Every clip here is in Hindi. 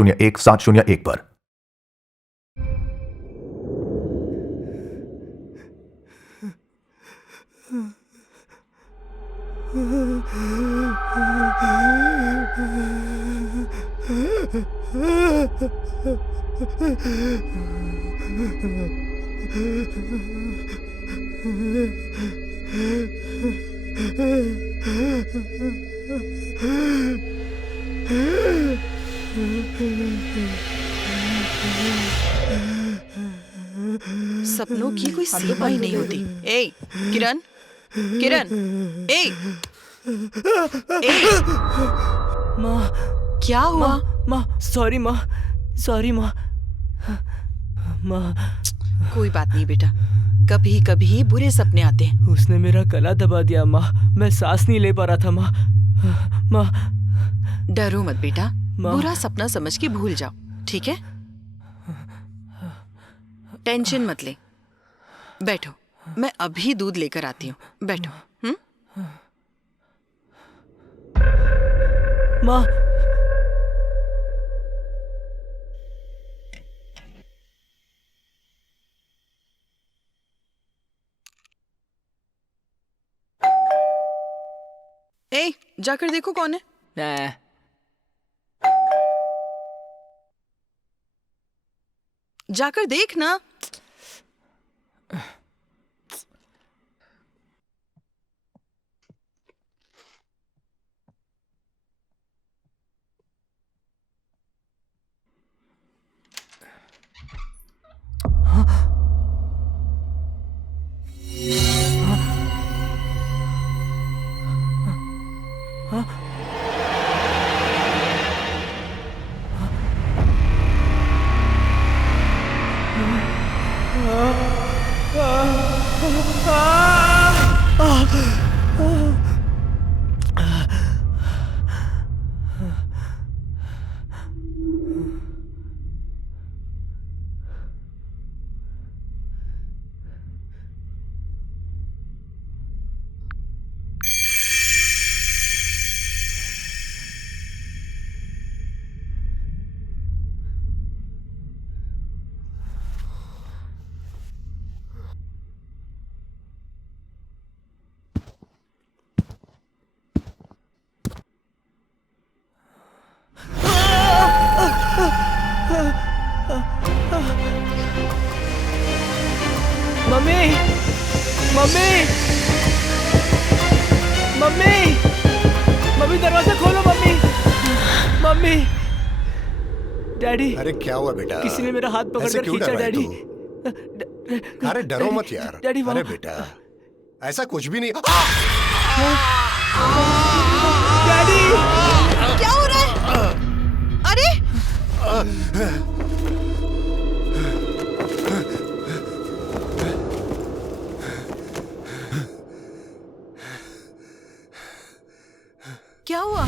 01 पर। सपनों की कोई सीमा ही नहीं होती। ए किरण, किरण, ए ए माँ, क्या हुआ? माँ, सॉरी माँ, सॉरी माँ। माँ, कोई बात नहीं बेटा, कभी कभी बुरे सपने आते हैं। उसने मेरा गला दबा दिया माँ, मैं सांस नहीं ले पा रहा था माँ। माँ, डरो मत बेटा, माँ। बुरा सपना समझ के भूल जाओ, ठीक है? टेंशन मत ले, बैठो, मैं अभी दूध लेकर आती हूँ, बैठो। माँ, ए जाकर देखो कौन है। नहीं। जाकर देख ना। मम्मी, मम्मी, मम्मी, मम्मी दरवाजा खोलो मम्मी, मम्मी, डैडी। अरे क्या हुआ बेटा? किसी ने मेरा हाथ ऐसे पकड़कर क्यों खींचा डर रहा है डैडी। तू? अरे डरो मत यार। डैडी अरे बेटा ऐसा कुछ भी नहीं। डैडी, क्या हो रहा है? अरे क्या हुआ?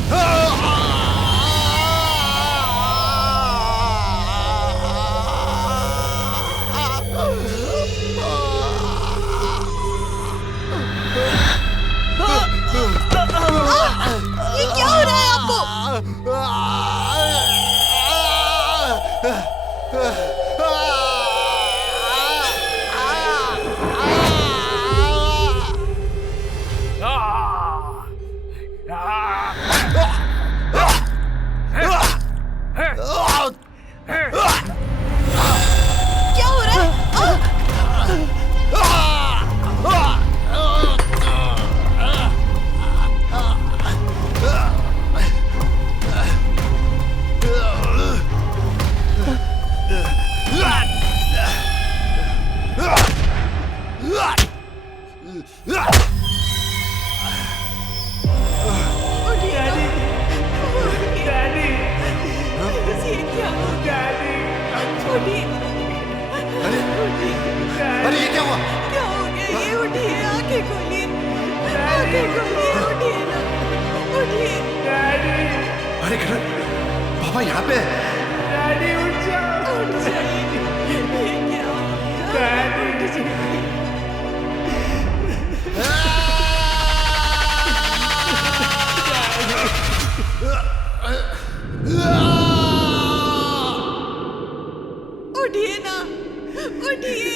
ये क्या हो रहा है आपको? क्या हो रहा है? अरे ये क्या हुआ? क्या हो गया? ये उठिए, आंखें खोलिए, आंखें खोलिए, उठिए ना, उठिए। अरे किरण, पापा यहाँ पे है। उठ जाइए, ये क्या हो गया? उठ जाइए। उठिए ना, उठिए।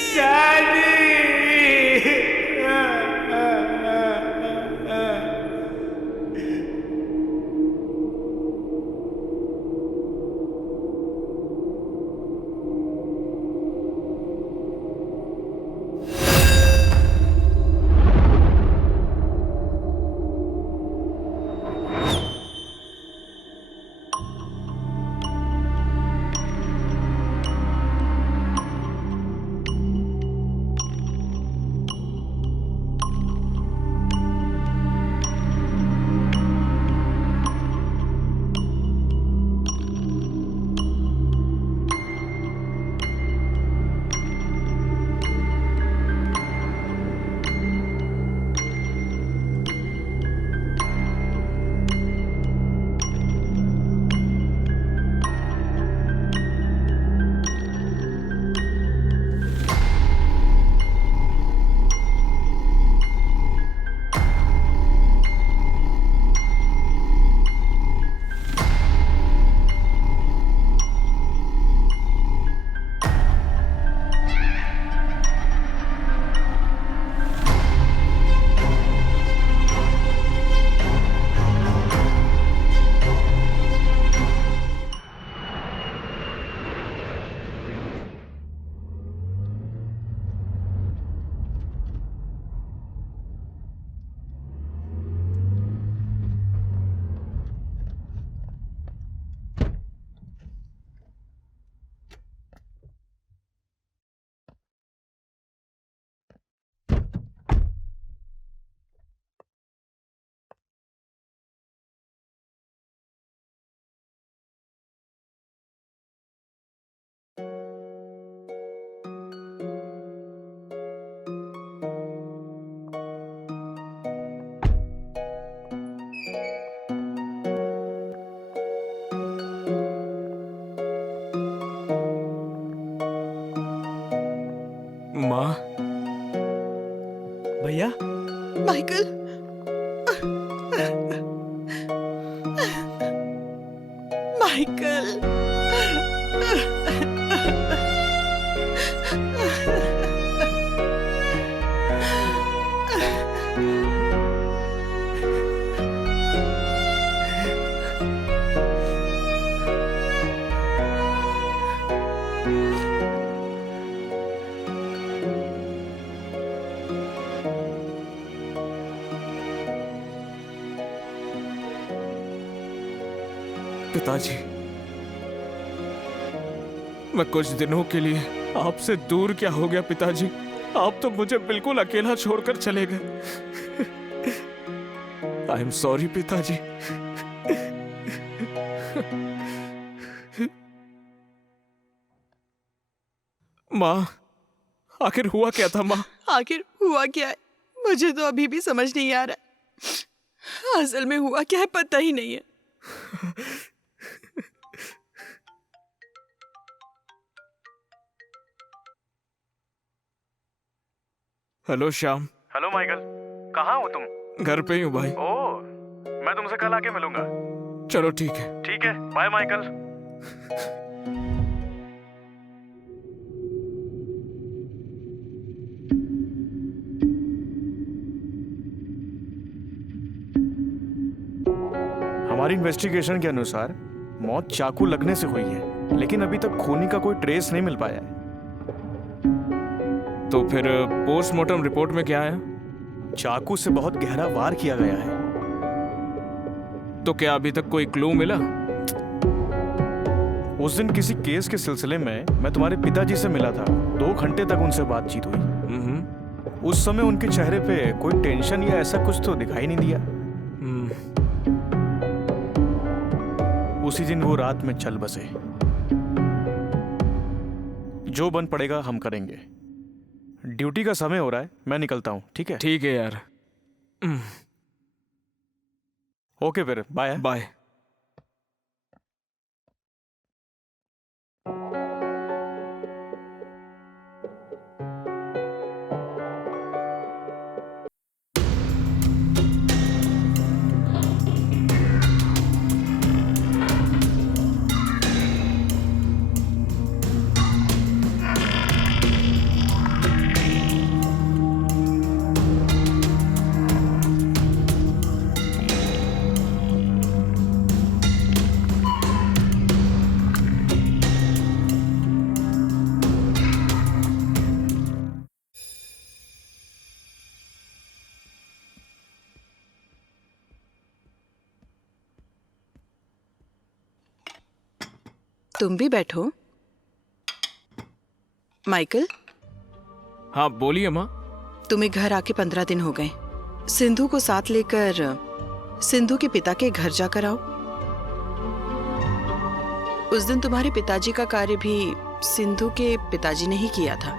माँ। भैया, माइकल, माइकल, पिताजी, मैं कुछ दिनों के लिए आपसे दूर क्या हो गया पिताजी? आप तो मुझे बिल्कुल अकेला छोड़कर चले गए। आई एम सॉरी पिताजी। माँ, आखिर हुआ क्या था माँ? आखिर हुआ क्या है मुझे तो अभी भी समझ नहीं आ रहा। असल में हुआ क्या है पता ही नहीं है। हेलो श्याम। हेलो माइकल, कहाँ हो तुम? घर पे ही हूँ भाई। ओह, मैं तुमसे कल आके मिलूंगा। चलो ठीक है। ठीक है, बाय माइकल। हमारी इन्वेस्टिगेशन के अनुसार मौत चाकू लगने से हुई है, लेकिन अभी तक खूनी का कोई ट्रेस नहीं मिल पाया है। तो फिर पोस्टमार्टम रिपोर्ट में क्या आया? चाकू से बहुत गहरा वार किया गया है। तो क्या अभी तक कोई क्लू मिला? उस दिन किसी केस के सिलसिले में मैं तुम्हारे पिताजी से मिला था। 2 घंटे तक उनसे बातचीत हुई। उस समय उनके चेहरे पे कोई टेंशन या ऐसा कुछ तो दिखाई नहीं दिया। उसी दिन वो रात में चल बसे। जो बन पड़ेगा हम करेंगे। ड्यूटी का समय हो रहा है, मैं निकलता हूं। ठीक है? ठीक है यार। ओके फिर, बाय बाय। तुम भी बैठो। माइकल, हाँ बोलिए माँ। तुम्हें घर आके 15 दिन हो गए। सिंधु को साथ लेकर सिंधु के पिता के घर जाकर आओ। उस दिन तुम्हारे पिताजी का कार्य भी सिंधु के पिताजी ने ही किया था।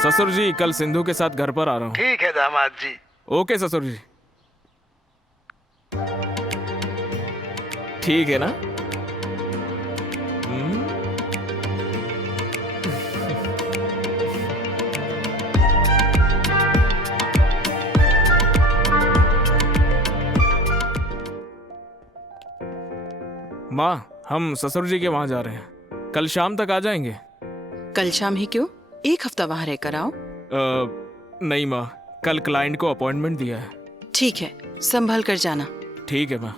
ससुर जी, कल सिंधु के साथ घर पर आ रहा हूँ। ठीक है दामाद जी। ओके ससुर जी। ठीक है ना? माँ, हम ससुर जी के वहां जा रहे हैं। कल शाम तक आ जाएंगे। कल शाम ही क्यों, 1 हफ्ता वहां रहकर आओ। नहीं माँ, कल क्लाइंट को अपॉइंटमेंट दिया है। ठीक है, संभल कर जाना। ठीक है माँ।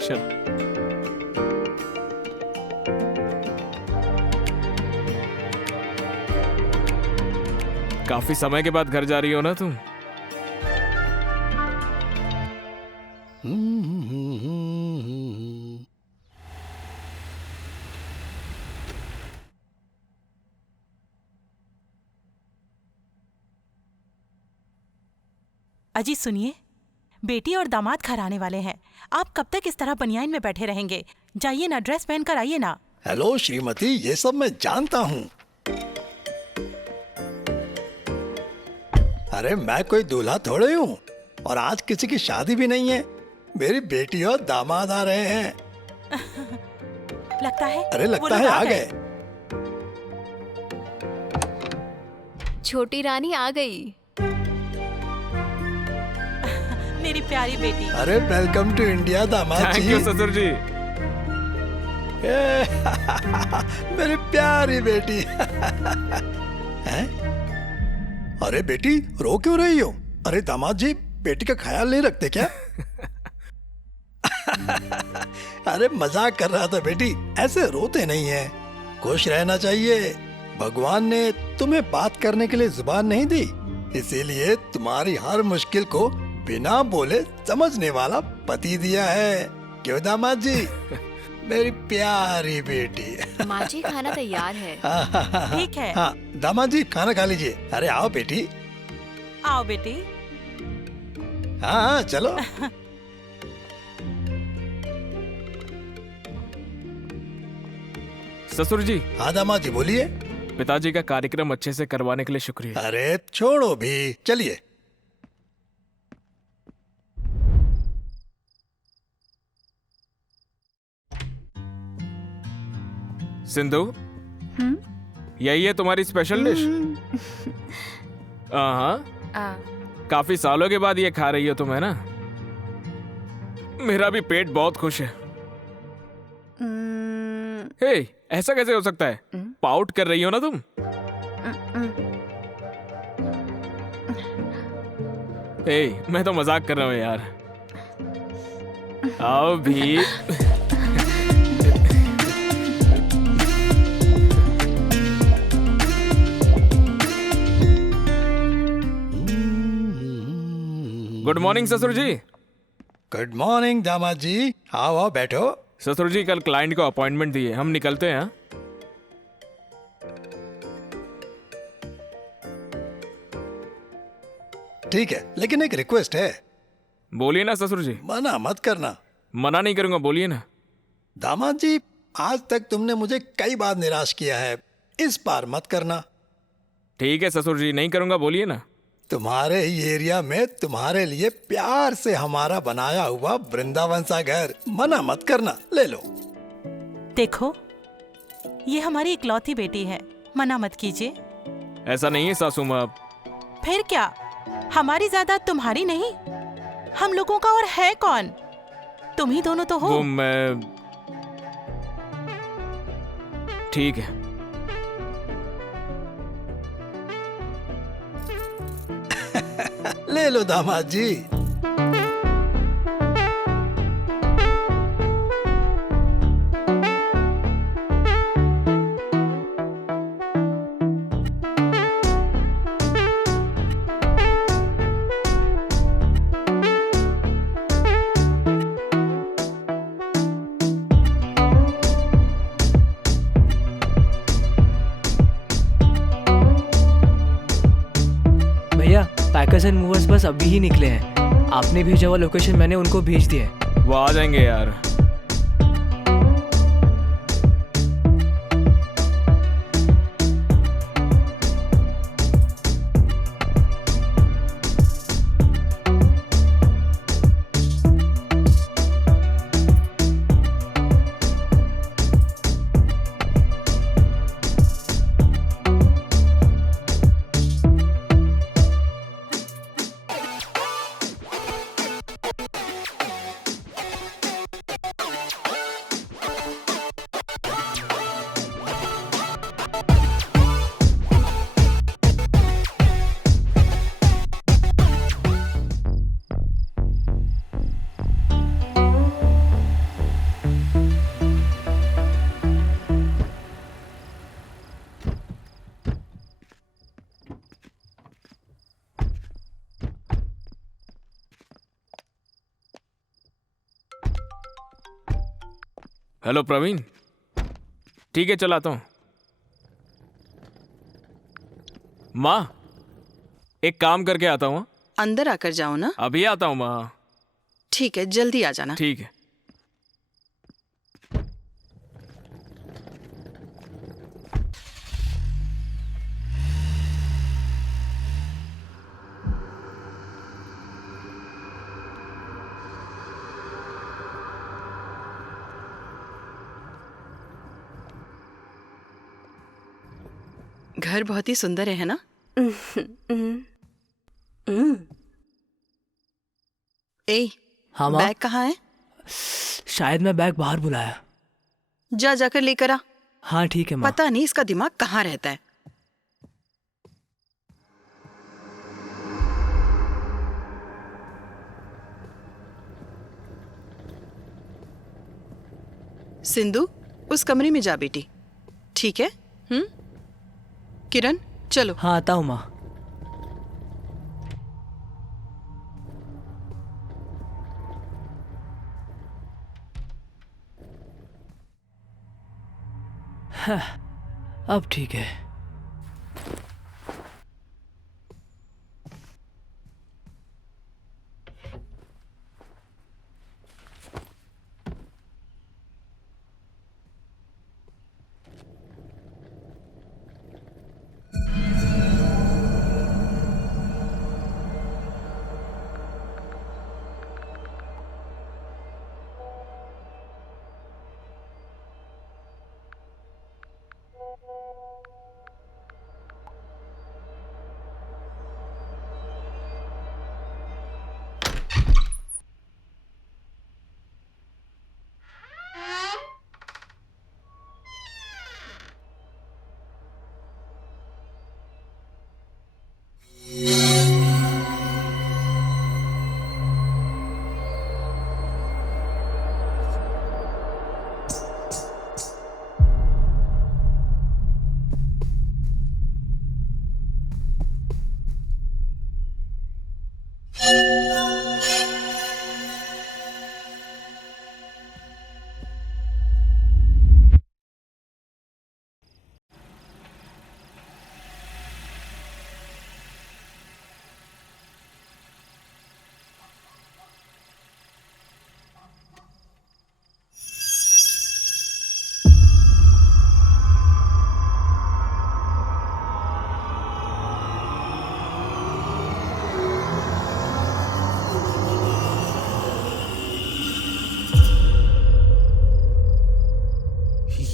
चलो। काफी समय के बाद घर जा रही हो ना तुम? अजी सुनिए, बेटी और दामाद घर आने वाले हैं। आप कब तक इस तरह बनियान में बैठे रहेंगे? जाइए ना, ड्रेस पहन कर आइए ना। हेलो श्रीमती, ये सब मैं जानता हूँ। अरे मैं कोई दूल्हा थोड़े हूँ, और आज किसी की शादी भी नहीं है। मेरी बेटी और दामाद आ रहे हैं। लगता है अरे वो लगता लोग है आ गए। छोटी रानी आ गई। मेरी प्यारी बेटी। अरे वेलकम टू इंडिया दामाद थैंक जी। यू ससुर जी। मेरी प्यारी बेटी। हैं? अरे बेटी, रो क्यों रही हो? अरे दामाद जी बेटी का ख्याल नहीं रखते क्या? अरे मजाक कर रहा था बेटी, ऐसे रोते नहीं है। खुश रहना चाहिए। भगवान ने तुम्हें बात करने के लिए जुबान नहीं दी, इसीलिए तुम्हारी हर मुश्किल को बिना बोले समझने वाला पति दिया है। क्यों दामाद जी? मेरी प्यारी बेटी। माँ जी खाना तैयार है। ठीक है। हाँ दामाद जी खाना खा लीजिए। अरे आओ बेटी। आओ बेटी। हाँ चलो। ससुर जी। हाँ दामाद जी बोलिए। पिताजी का कार्यक्रम अच्छे से करवाने के लिए शुक्रिया। अरे छोड़ो भी, चलिए। सिंधु, यही है तुम्हारी स्पेशल डिश? हाँ, काफी सालों के बाद ये खा रही हो तुम, है ना? मेरा भी पेट बहुत खुश है। हे, ऐसा कैसे हो सकता है? पाउट कर रही हो ना तुम? हे, मैं तो मजाक कर रहा हूँ यार। आओ भी। गुड मॉर्निंग ससुर जी। गुड मॉर्निंग दामाद जी। आओ आओ बैठो। ससुर जी कल क्लाइंट को अपॉइंटमेंट दिए, हम निकलते हैं। ठीक है, लेकिन एक रिक्वेस्ट है। बोलिए ना ससुर जी। मना मत करना। मना नहीं करूंगा, बोलिए ना। दामाद जी, आज तक तुमने मुझे कई बार निराश किया है, इस बार मत करना। ठीक है ससुर जी, नहीं करूंगा, बोलिए ना। तुम्हारे ही एरिया में तुम्हारे लिए प्यार से हमारा बनाया हुआ वृंदावन सा घर, मना मत करना, ले लो। देखो, ये हमारी इकलौती बेटी है, मना मत कीजिए। ऐसा नहीं है सासू माँ। फिर क्या, हमारी जायदाद तुम्हारी नहीं, हम लोगों का और है कौन? तुम ही दोनों तो हो। वो मैं, ठीक है। ले लो दामाद जी। पैकर्स एंड मूवर्स बस अभी ही निकले हैं। आपने भेजा हुआ लोकेशन मैंने उनको भेज दिया है। वो आ जाएंगे यार। हेलो प्रवीण, ठीक है चलाता हूँ। माँ, एक काम करके आता हूँ। अंदर आकर जाओ ना। अभी आता हूँ माँ। ठीक है, जल्दी आ जाना। ठीक है। घर बहुत ही सुंदर है ना? ए, हाँ माँ। बैग कहाँ है? शायद मैं बैग बाहर बुलाया। जा जाकर लेकर आ। हाँ ठीक है माँ। पता नहीं इसका दिमाग कहाँ रहता है। सिंधु, उस कमरे में जा बेटी। ठीक है? किरण, चलो। हाँ आता हूँ माँ। हाँ, अब ठीक है।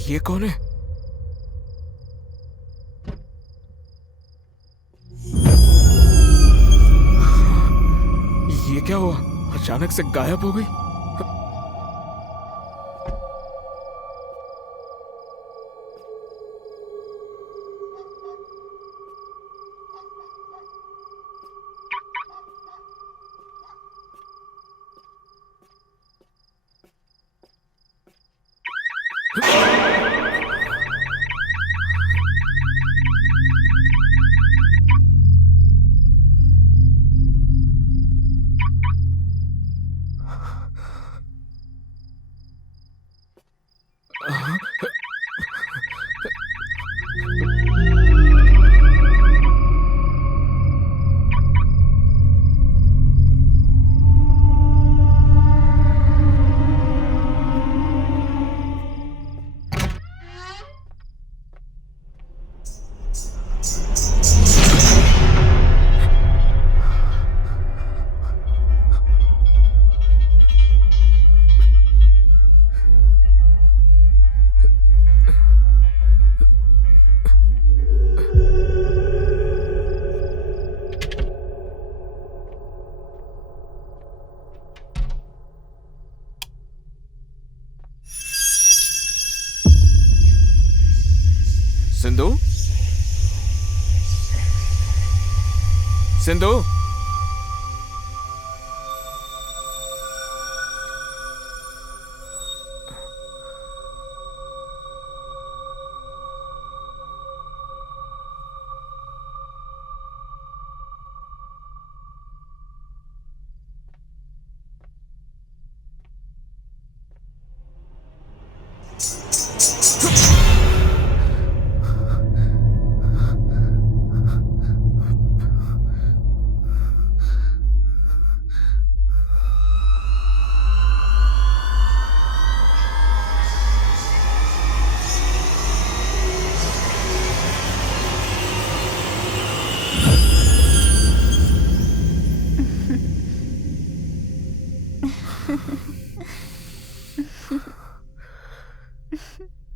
ये कौन है? ये क्या हुआ? अचानक से गायब हो गई। सिंधु,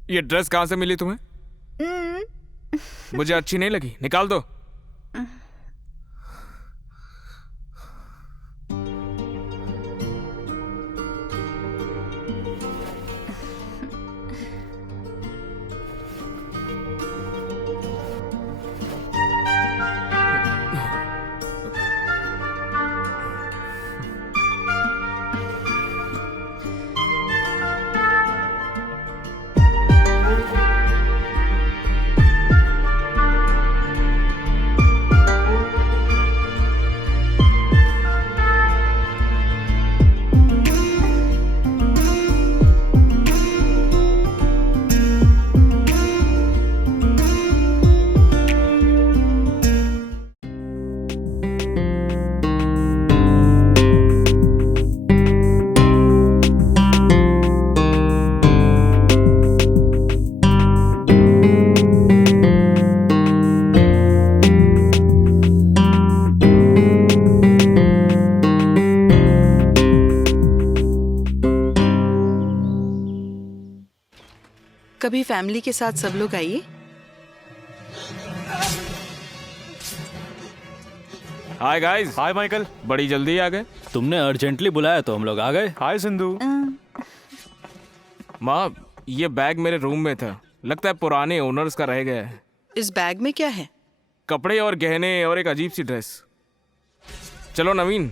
ये ड्रेस कहाँ से मिली तुम्हें? मुझे अच्छी नहीं लगी, निकाल दो। कभी फैमिली के साथ सब लोग आइए। Hi guys. Hi Michael. बड़ी जल्दी आ गए। तुमने अर्जेंटली बुलाया तो हम लोग आ गए। हाय सिंधु। माँ, ये बैग मेरे रूम में था, लगता है पुराने ओनर्स का रह गया है। इस बैग में क्या है? कपड़े और गहने और एक अजीब सी ड्रेस। चलो नवीन।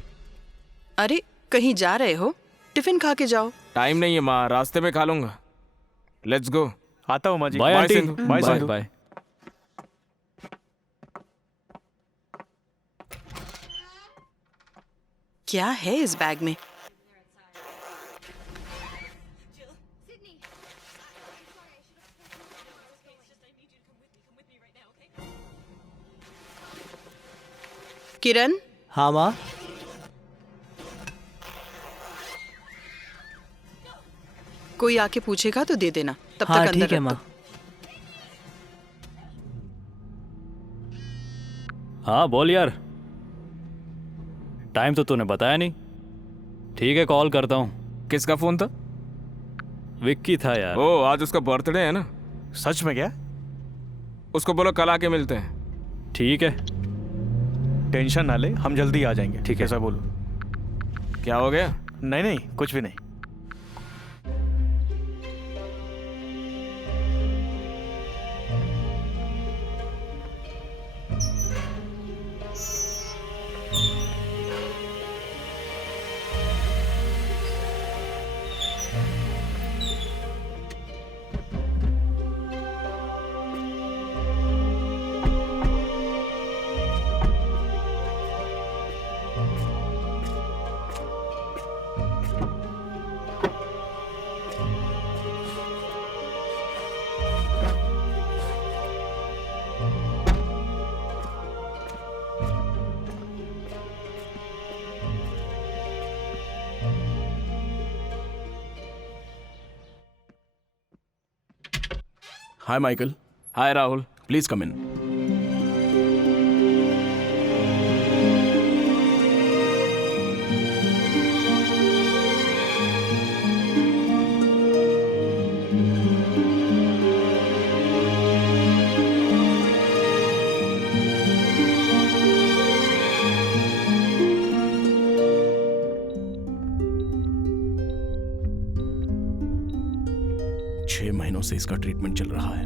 अरे कहीं जा रहे हो? टिफिन खा के जाओ। टाइम नहीं है माँ, रास्ते में खा लूंगा। Let's go. आता हूँ माँ जी। Bye aunty. Sindhu. Bye bye Sindhu. Bye. क्या है इस बैग में? किरण, हाँ माँ। कोई आके पूछेगा तो दे देना, तब हाँ तक अंदर ठीक है रख माँ। दो। हाँ बोल यार, टाइम तो तूने बताया नहीं। ठीक है कॉल करता हूँ। किसका फोन था? विक्की था यार। ओ, आज उसका बर्थडे है ना? सच में क्या? उसको बोलो कल आके मिलते हैं। ठीक है। टेंशन ना ले, हम जल्दी आ जाएंगे। ठीक है। ऐसा बोलो। क्या हो गया? नहीं नहीं, कुछ भी नहीं। Hi, Michael. Hi Rahul. Please come in. छह महीनों से इसका ट्रीटमेंट चल रहा है।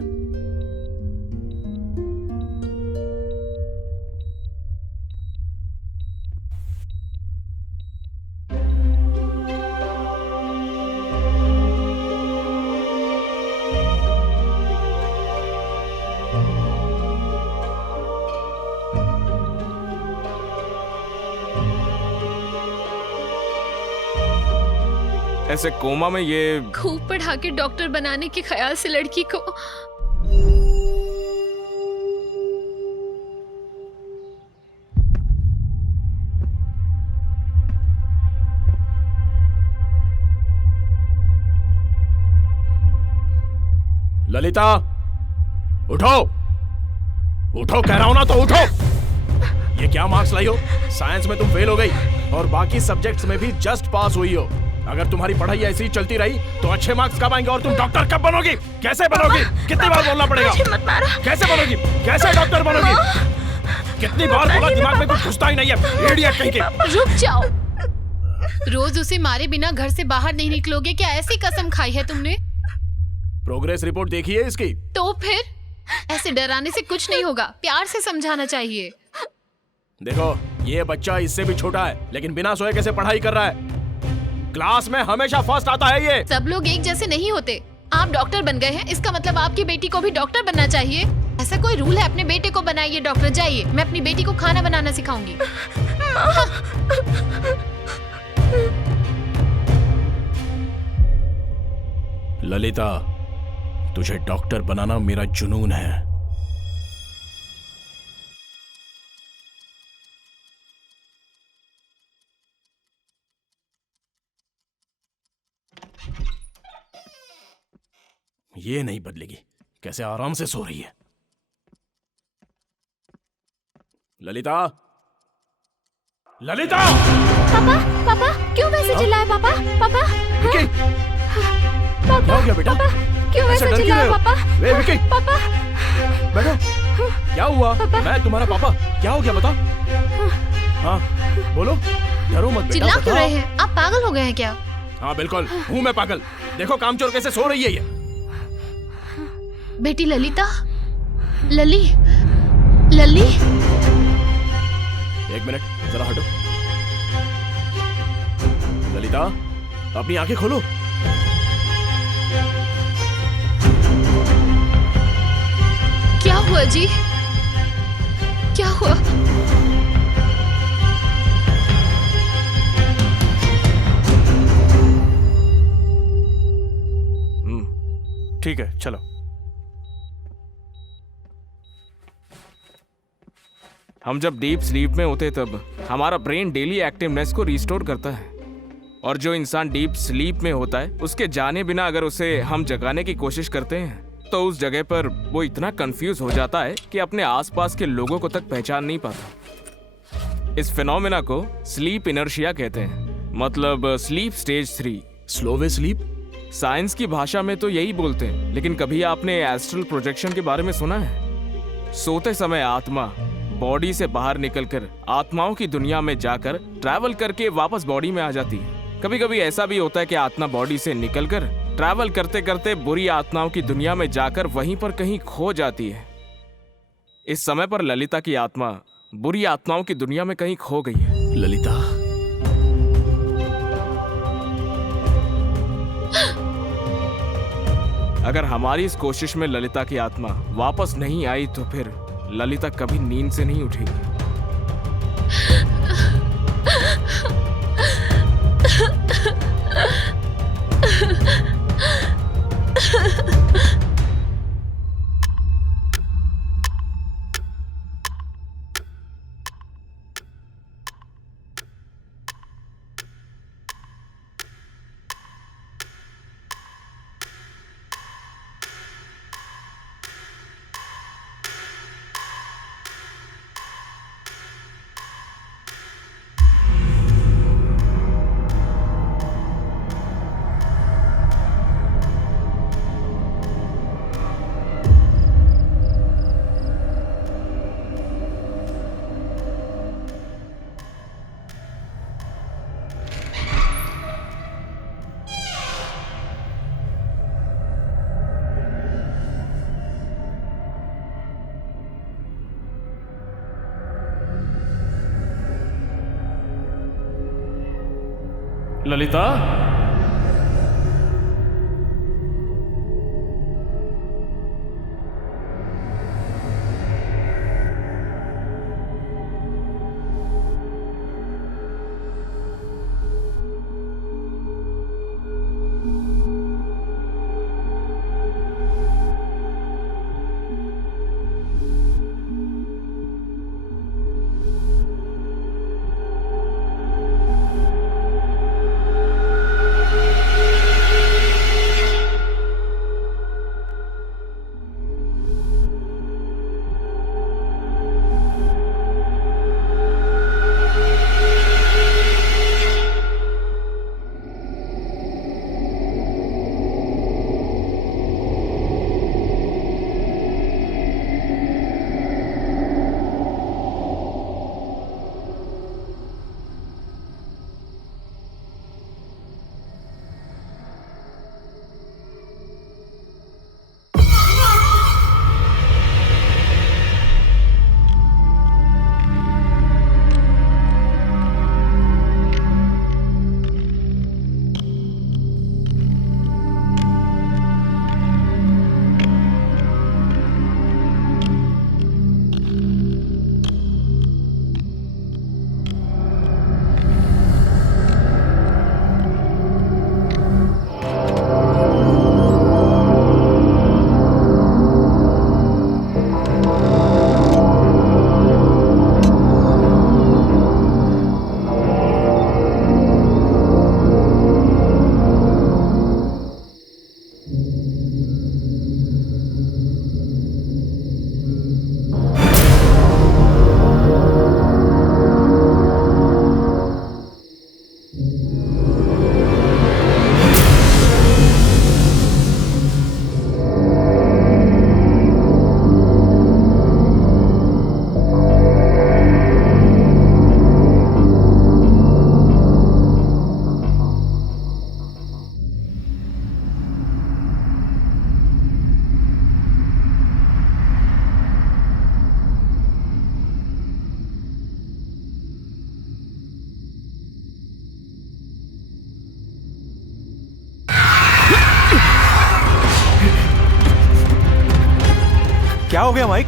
ऐसे कोमा में ये खूब पढ़ा के डॉक्टर बनाने के ख्याल से लड़की को ललिता, उठो, उठो कह रहा हूं ना, तो उठो। ये क्या मार्क्स लाई हो? साइंस में तुम फेल हो गई और बाकी सब्जेक्ट्स में भी जस्ट पास हुई हो। अगर तुम्हारी पढ़ाई ऐसी ही चलती रही तो अच्छे मार्क्स कब आएंगे और तुम डॉक्टर कब बनोगी? कैसे बनोगी? कितनी बार बोलना पड़ेगा? कैसे बनोगी? कैसे डॉक्टर बनोगी? कितनी बार बोला, दिमाग में कुछ घुसता ही नहीं है। इडियट कहीं के। रुक जाओ। रोज उसे मारे बिना घर से बाहर नहीं निकलोगे क्या? ऐसी कसम खाई है तुमने? प्रोग्रेस रिपोर्ट देखी है इसकी? तो फिर ऐसे डराने से कुछ नहीं होगा, प्यार से समझाना चाहिए। देखो, ये बच्चा इससे भी छोटा है लेकिन बिना सोए कैसे पढ़ाई कर रहा है। क्लास में हमेशा फर्स्ट आता है ये। सब लोग एक जैसे नहीं होते। आप डॉक्टर बन गए हैं, इसका मतलब आपकी बेटी को भी डॉक्टर बनना चाहिए। ऐसा कोई रूल है? अपने बेटे को बनाइए डॉक्टर। जाइए, मैं अपनी बेटी को खाना बनाना सिखाऊंगी। ललिता, तुझे डॉक्टर बनाना मेरा जुनून है। ये नहीं बदलेगी। कैसे आराम से सो रही है। ललिता, ललिता! पापा, पापा, क्यों वैसे चिल्लाए पापा? पापा, विकी, पापा, क्या हो गया बेटा? क्यों ऐसे वैसे डर क्यों चिल्लाए रहे हो? पापा? वे विकी, पापा, बैठो। क्या हुआ? मैं तुम्हारा पापा। क्या हो गया बता? हाँ, बोलो। डरो मत बेटा, चिल्ला क्यों बताओ। रहे हैं? आप पागल हो गए हैं क्या? हाँ बिल्कुल हूँ मैं पागल। देखो कामचोर कैसे सो रही है ये। बेटी ललिता, लली, लली। एक मिनट जरा हटो। ललिता, अपनी आंखें खोलो। क्या हुआ जी? क्या हुआ? ठीक है, चलो। हम जब डीप स्लीप में होते तब हमारा ब्रेन डेली एक्टिवनेस को रिस्टोर करता है, और जो इंसान डीप स्लीप में होता है उसके जाने बिना अगर उसे हम जगाने की कोशिश करते हैं तो उस जगह पर वो इतना कंफ्यूज हो जाता है कि अपने आसपास के लोगों को तक पहचान नहीं पाता। इस फिनोमेना को स्लीप इनर्शिया कहते हैं, मतलब स्लीप स्टेज 3। स्लो वे स्लीप? साइंस की भाषा में तो यही बोलते हैं, लेकिन कभी आपने एस्ट्रल प्रोजेक्शन के बारे में सुना है? सोते समय आत्मा बॉडी से बाहर निकलकर आत्माओं की दुनिया में जाकर ट्रैवल करके वापस बॉडी में आ जाती है। कभी कभी ऐसा भी होता है कि आत्मा बॉडी से निकलकर ट्रैवल करते करते बुरी आत्माओं की दुनिया में जाकर वहीं पर कहीं खो जाती है। इस समय पर ललिता की आत्मा बुरी आत्माओं की दुनिया में कहीं खो गई है। ललिता, अगर हमारी इस कोशिश में ललिता की आत्मा वापस नहीं आई तो फिर ललिता कभी नींद से नहीं उठेगी। ललिता, क्या हो गया माइक?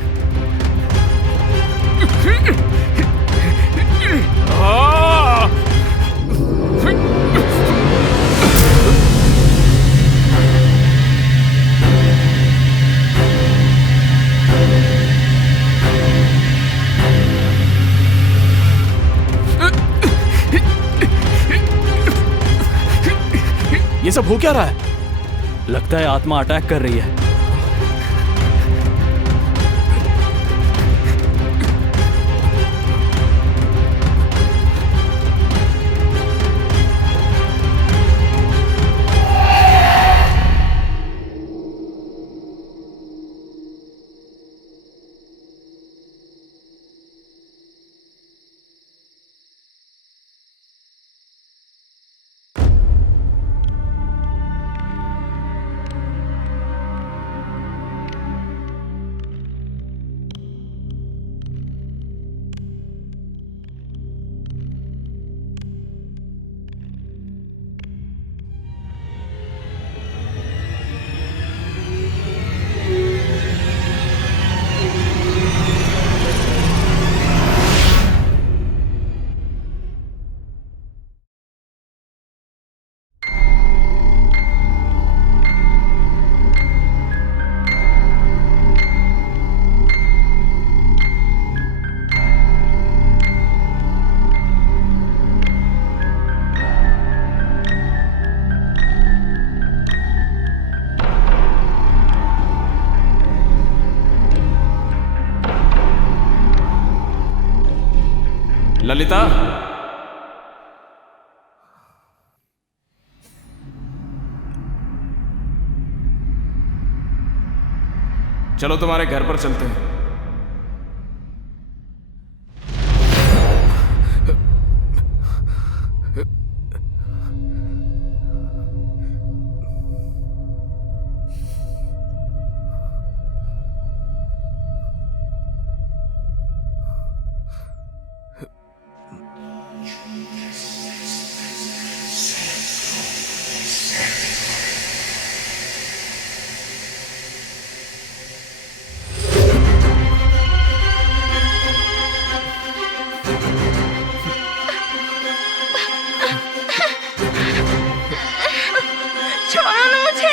ये सब हो क्या रहा है? लगता है आत्मा अटैक कर रही है। ललिता, चलो तुम्हारे घर पर चलते हैं। छोड़ो ना मुझे।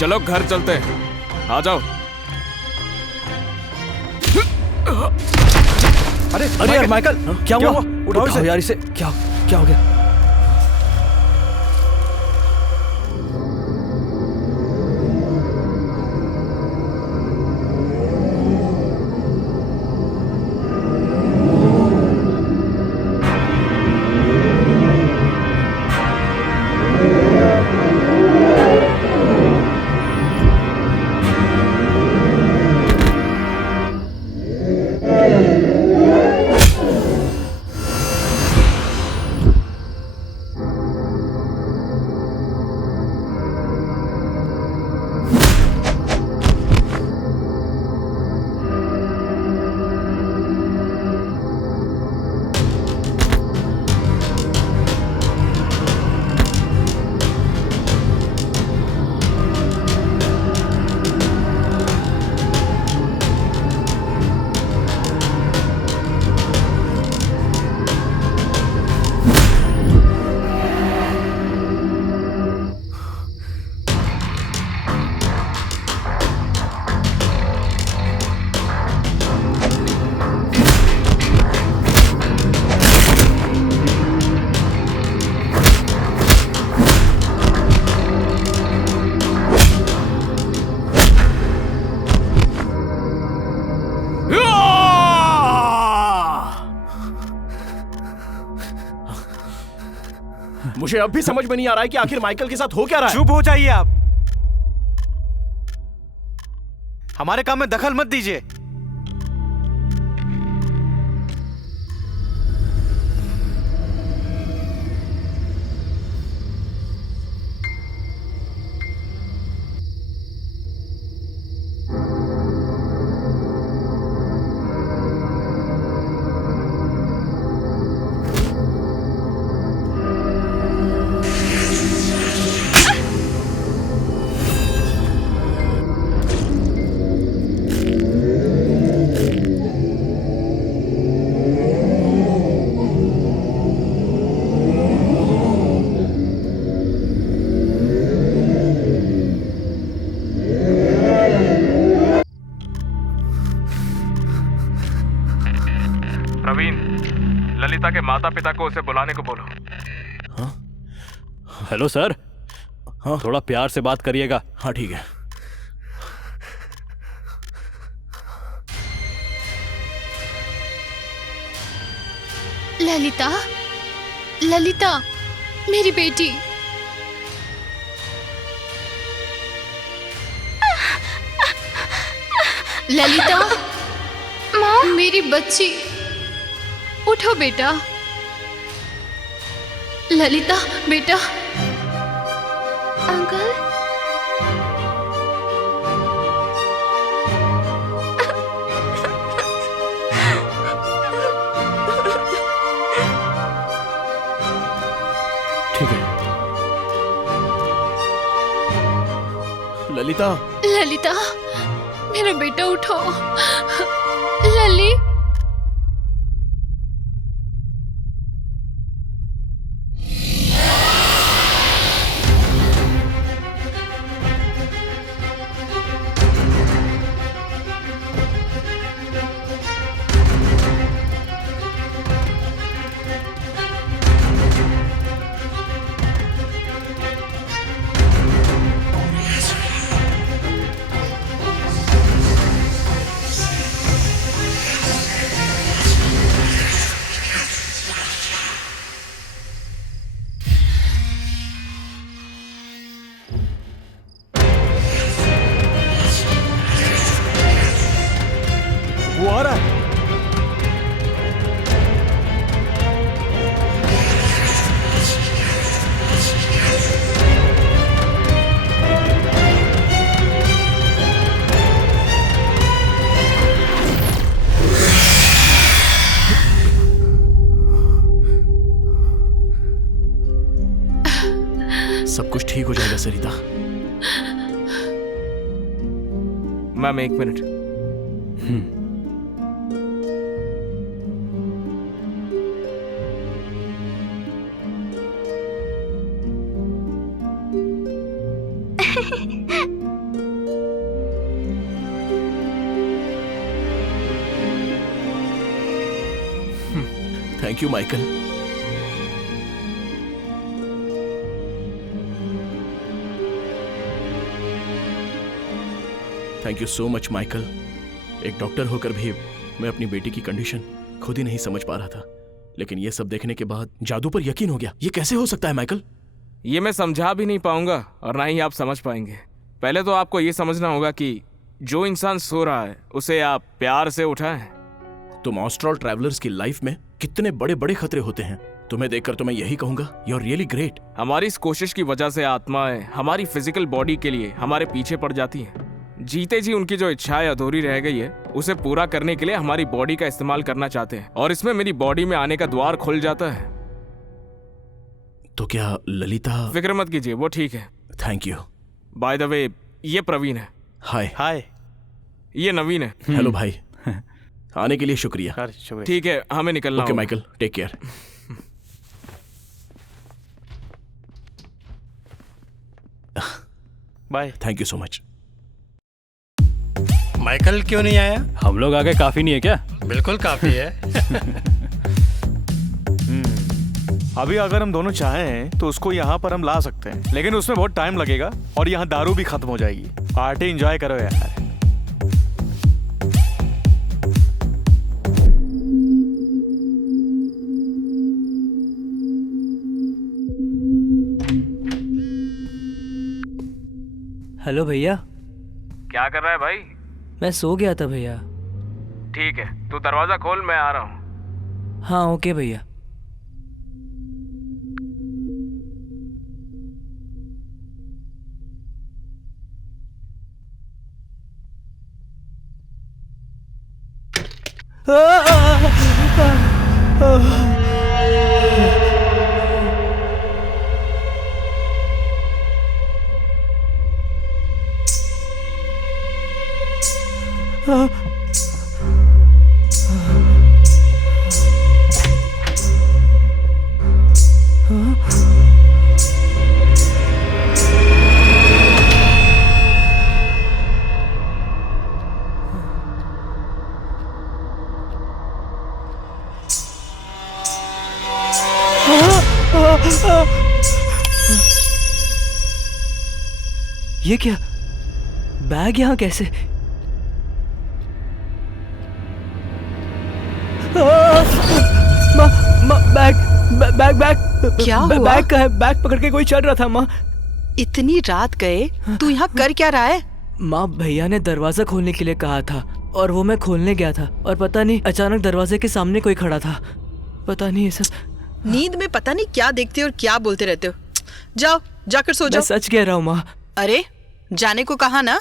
चलो घर चलते हैं, आ जाओ। अरे अरे यार माइकल, क्या हुआ? उठाओ इसे। यार इसे। क्या हो गया? मुझे अब भी समझ में नहीं आ रहा है कि आखिर माइकल के साथ हो क्या रहा है। चुप हो जाइए आप, हमारे काम में दखल मत दीजिए। प्रवीण, ललिता के माता पिता को उसे बुलाने को बोलो। Hello sir. हाँ थोड़ा प्यार से बात करिएगा। हाँ ठीक है। ललिता, ललिता, मेरी बेटी। ललिता, माँ, मेरी बच्ची, उठो बेटा। ललिता बेटा। अंकल, ठीक है। ललिता, ललिता, मेरा बेटा उठो। लली, वो आ रहा है। सब कुछ ठीक हो जाएगा सरिता। मैम, एक minute. Thank you Michael. Thank you so much Michael. एक डॉक्टर होकर भी मैं अपनी बेटी की कंडीशन खुद ही नहीं समझ पा रहा था, लेकिन ये सब देखने के बाद जादू पर यकीन हो गया। ये कैसे हो सकता है माइकल? ये मैं समझा भी नहीं पाऊंगा और ना ही आप समझ पाएंगे। पहले तो आपको ये समझना होगा कि जो इंसान सो रहा है उसे आप प्यार से उठाएं। तुम ऑस्ट्रल ट्रैवलर्स की लाइफ में कितने बड़े बड़े खतरे होते हैं। तुम्हें देखकर तो मैं यही कहूंगा, यू आर रियली ग्रेट। हमारी इस कोशिश की वजह से आत्माएं हमारी फिजिकल बॉडी के लिए हमारे पीछे पड़ जाती हैं। जीते जी उनकी जो इच्छाएं अधूरी रह गई है उसे पूरा करने के लिए हमारी बॉडी का इस्तेमाल करना चाहते हैं, और इसमें मेरी बॉडी में आने का द्वार खुल जाता है। तो क्या ललिता? फिक्र मत कीजिए, वो ठीक है। Thank you. By the way, ये प्रवीण है। हाय। हाय। ये नवीन है। हेलो भाई। आने के लिए शुक्रिया। ठीक है, हमें निकलना ओके होगा। Michael, take care. Bye. Thank you so much. Michael क्यों नहीं आया? हम लोग आगे काफी नहीं है क्या? बिल्कुल काफी है। अभी अगर हम दोनों चाहें तो उसको यहाँ पर हम ला सकते हैं, लेकिन उसमें बहुत टाइम लगेगा और यहाँ दारू भी खत्म हो जाएगी। पार्टी एंजॉय करो यार। हेलो भैया। क्या कर रहा है भाई? मैं सो गया था भैया। ठीक है, तू दरवाजा खोल, मैं आ रहा हूँ। हाँ ओके भैया। ये क्या? बैग यहाँ कैसे? बैग क्या हुआ? बैग का है। बैग पकड़ के कोई चल रहा था माँ। इतनी रात गए, तू यहाँ कर क्या रहा है? माँ भैया ने दरवाजा खोलने के लिए कहा था और वो मैं खोलने गया था और पता नहीं अचानक दरवाजे के सामने कोई खड़ा था। पता नहीं ये सब। नींद में पता नहीं क्या देखते हो और क्या बोलते रहते हो। जाओ जाकर सो मैं जाओ। सच कह रहा हूँ माँ। अरे जाने को कहा ना।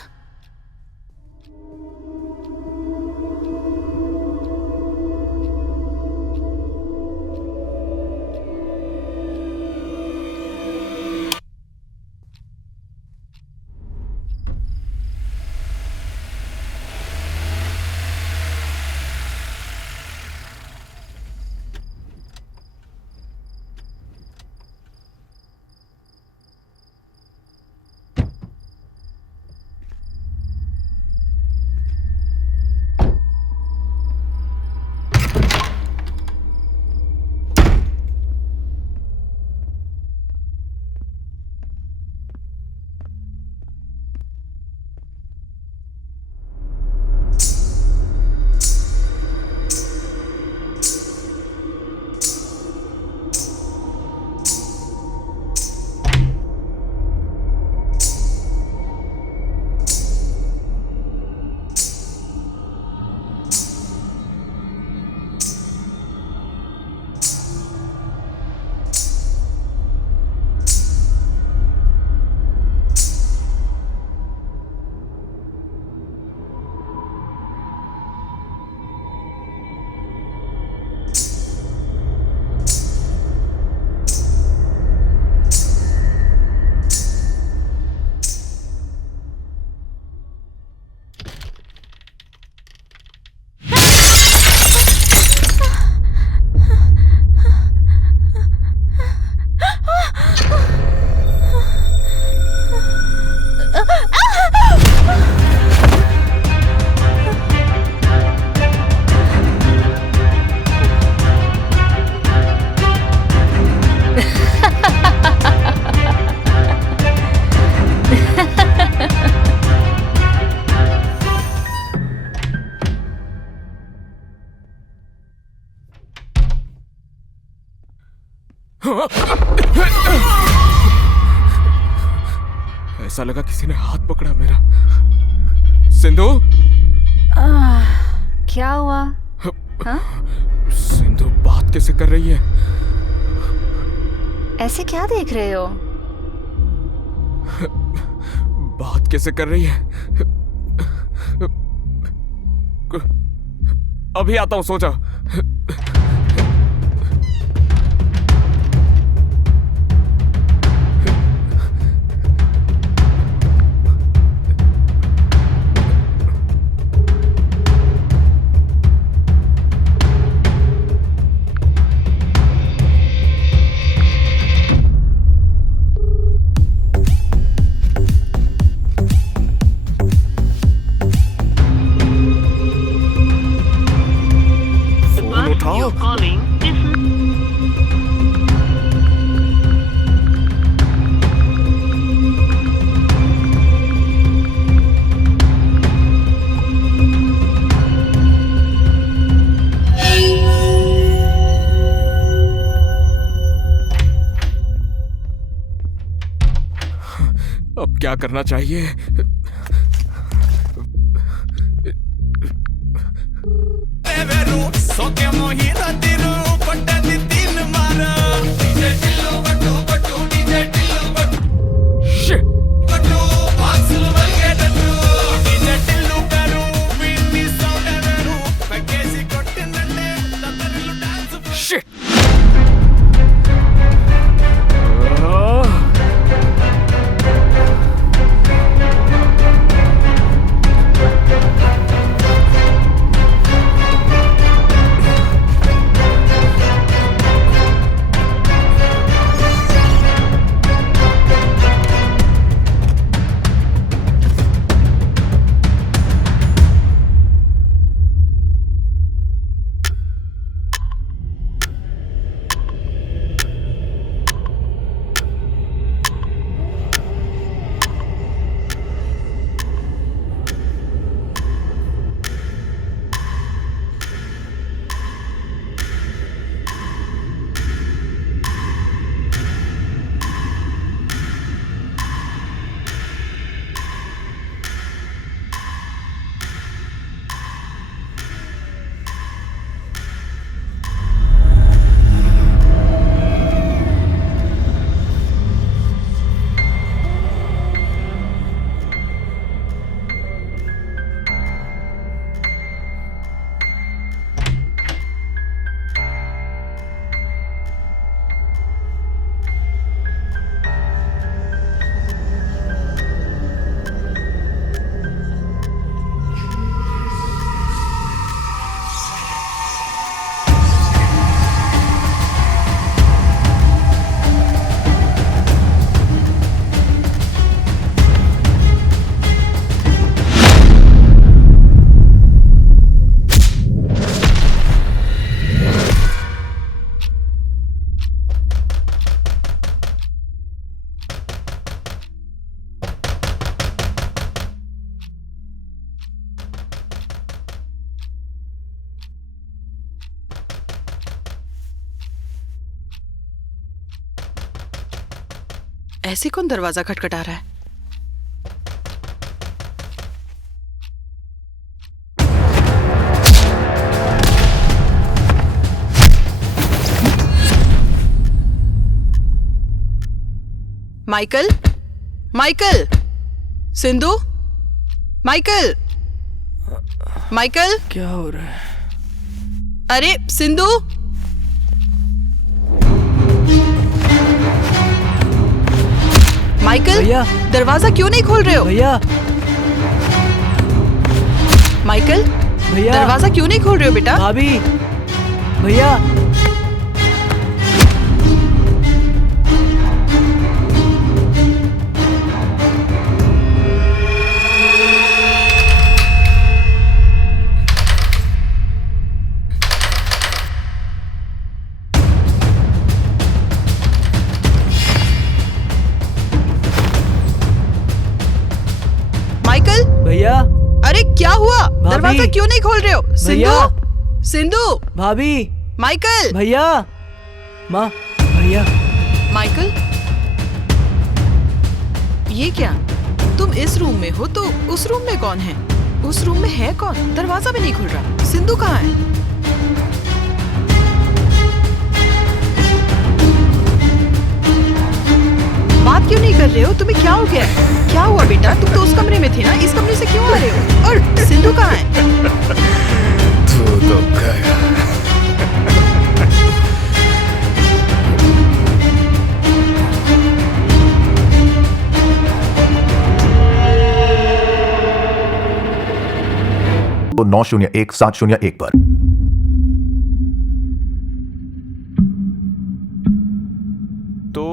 ऐसा लगा किसी ने हाथ पकड़ा मेरा। सिंधु, क्या हुआ? हाँ? सिंधु बात कैसे कर रही है? ऐसे क्या देख रहे हो? बात कैसे कर रही है? अभी आता हूं, सो जा। क्या करना चाहिए? Shit! Shit! ऐसे कौन दरवाजा खटखटा रहा है? Michael, Michael, Sindhu, Michael, Michael, क्या हो रहा है? अरे सिंधु, माइकल, भैया, दरवाजा क्यों नहीं खोल रहे हो? भैया, माइकल, भैया, दरवाजा क्यों नहीं खोल रहे हो बेटा? भाभी, भैया, माइकल, भैया, अरे क्या हुआ? दरवाजा क्यों नहीं खोल रहे हो? भैया, सिंधु, सिंधु, भाभी, माइकल, भैया, माँ, भैया, माइकल, ये क्या? तुम इस रूम में हो तो उस रूम में कौन है? उस रूम में है कौन? दरवाजा भी नहीं खुल रहा। सिंधु कहाँ है? बात क्यों नहीं कर रहे हो? तुम्हें क्या हो गया? क्या हुआ बेटा? तुम तो उस कमरे में थे ना, इस कमरे से क्यों आ रहे हो? और सिंधु कहाँ है? तू तो गया। तो 901-701 पर। तो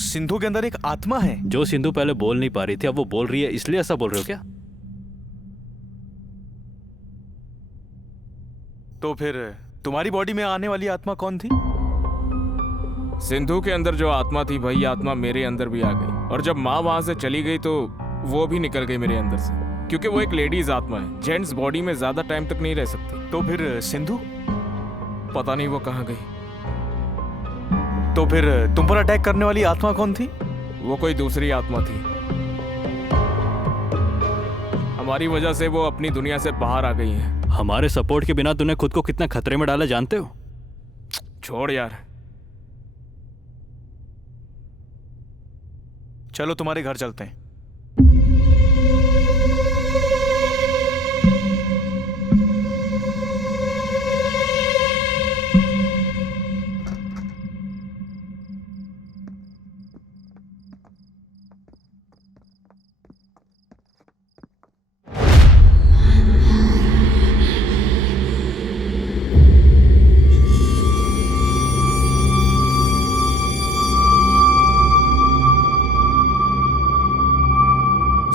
सिंधु के अंदर एक आत्मा है। जो सिंधु पहले बोल नहीं पा रही थी अब वो बोल रही है, इसलिए ऐसा बोल रहे हो क्या? तो फिर तुम्हारी बॉडी में आने वाली आत्मा कौन थी? सिंधु के अंदर जो आत्मा थी वही आत्मा मेरे अंदर भी आ गई, और जब माँ वहां से चली गई तो वो भी निकल गई मेरे अंदर से, क्योंकि वो एक लेडीज आत्मा है। जेंट्स बॉडी में ज्यादा टाइम तक नहीं रह सकती। तो फिर सिंधु? पता नहीं वो कहाँ गई। तो फिर तुम पर अटैक करने वाली आत्मा कौन थी? वो कोई दूसरी आत्मा थी। हमारी वजह से वो अपनी दुनिया से बाहर आ गई हैं। हमारे सपोर्ट के बिना तूने खुद को कितना खतरे में डाला जानते हो? छोड़ यार। चलो तुम्हारे घर चलते हैं।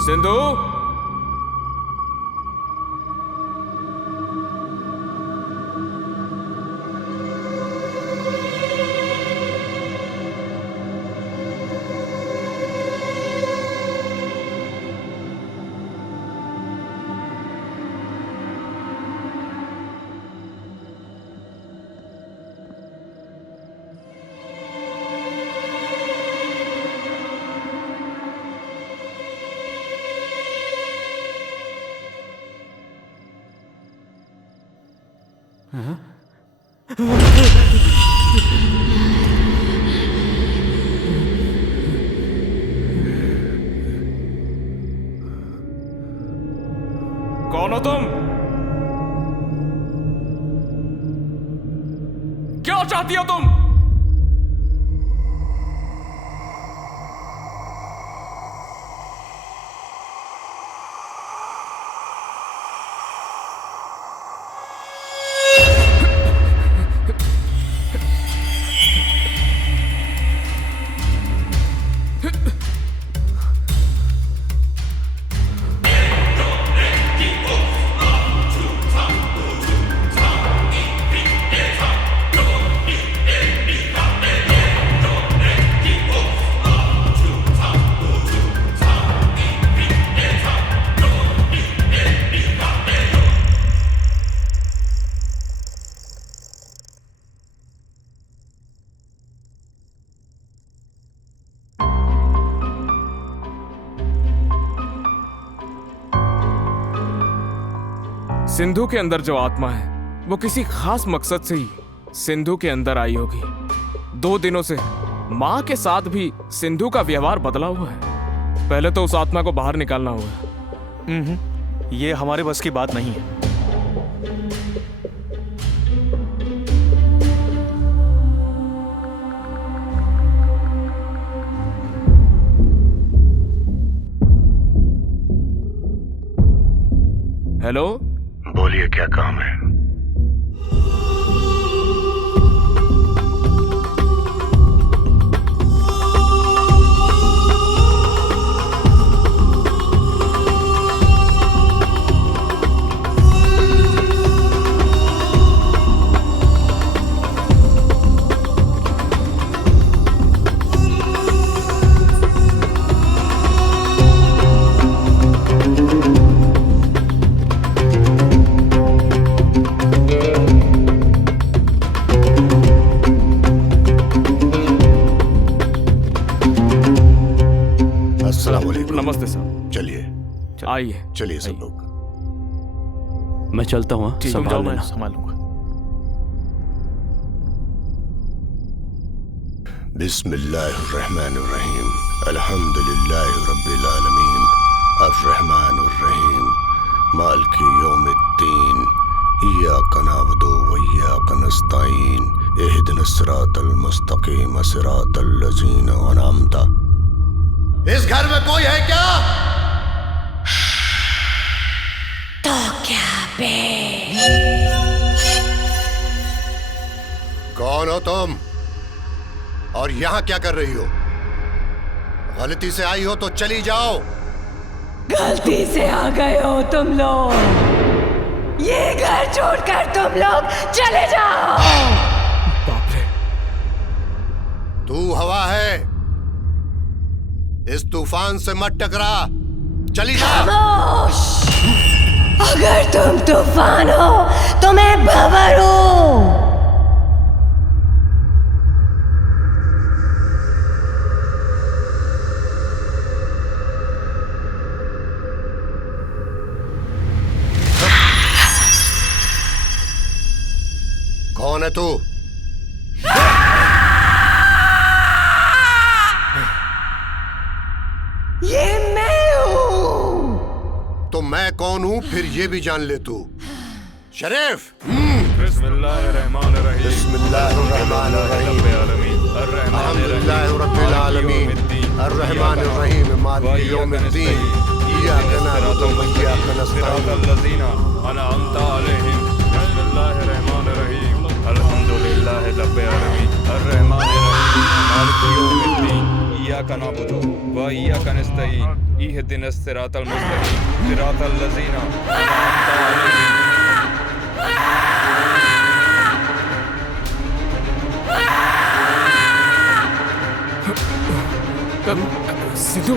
सिंधु, कौन हो तुम? क्या चाहती हो तुम? सिंधु के अंदर जो आत्मा है वो किसी खास मकसद से ही सिंधु के अंदर आई होगी। 2 दिनों से माँ के साथ भी सिंधु का व्यवहार बदला हुआ है। पहले तो उस आत्मा को बाहर निकालना होगा। ये हमारे बस की बात नहीं है। हेलो, बोलिए क्या काम है? नमस्ते सर। चलिए आइए। चलिए सब लोग। मैं चलता हूँ। तुम जाओ, मैं संभाल लूंगा। बिस्मिल्लाहिर्रहमानिर्रहीम अल्हम्दुलिल्लाहि रब्बिल आलमीन अर्रहमानिर्रहीम मालिकि यौमिद्दीन इय्याका नअबुदु व इय्याका नस्तईन इहदिनस सिरातल मुस्तकीम सिरातल लज़ीना अनअमता। इस घर में कोई है क्या? तो क्या बे? कौन हो तुम और यहाँ क्या कर रही हो? गलती से आई हो तो चली जाओ। गलती से आ गए हो तुम लोग। ये घर छोड़कर तुम लोग चले जाओ। बाप रे। तू हवा है, इस तूफान से मत टकरा, चली जा। खामोश। अगर तुम तूफान हो तो मैं भंवर हूं। कौन है तू? ये मैं हूँ। तो मैं कौन हूँ फिर ये भी जान ले तू। शरीफ। बिस्मिल्लाहिर्रहमानिर्रहीम। बिस्मिल्लाहिर्रहमानिर्रहीम। अल्हम्दुलिल्लाहि रब्बिल आलमीन। अर्रहमानिर्रहीम। मालिक यौमिद्दीन। इय्याका नअबुदु व इय्याका नस्तईन। अनअमता अलैहिम। बिस्मिल्लाहिर्रहमानिर्रहीम। अल्हम्दुलिल्लाहि रब्बिल आलमीन। अर्रहमानिर्रहीम। मालिक यौमिद्दीन। इय्याका नअबुदु व इय्याका नस्तईन। इहदिनस सिरातल मुस्तकीम। सिरातल लज़ीना अनअमता अलैहिम। सिद्धू।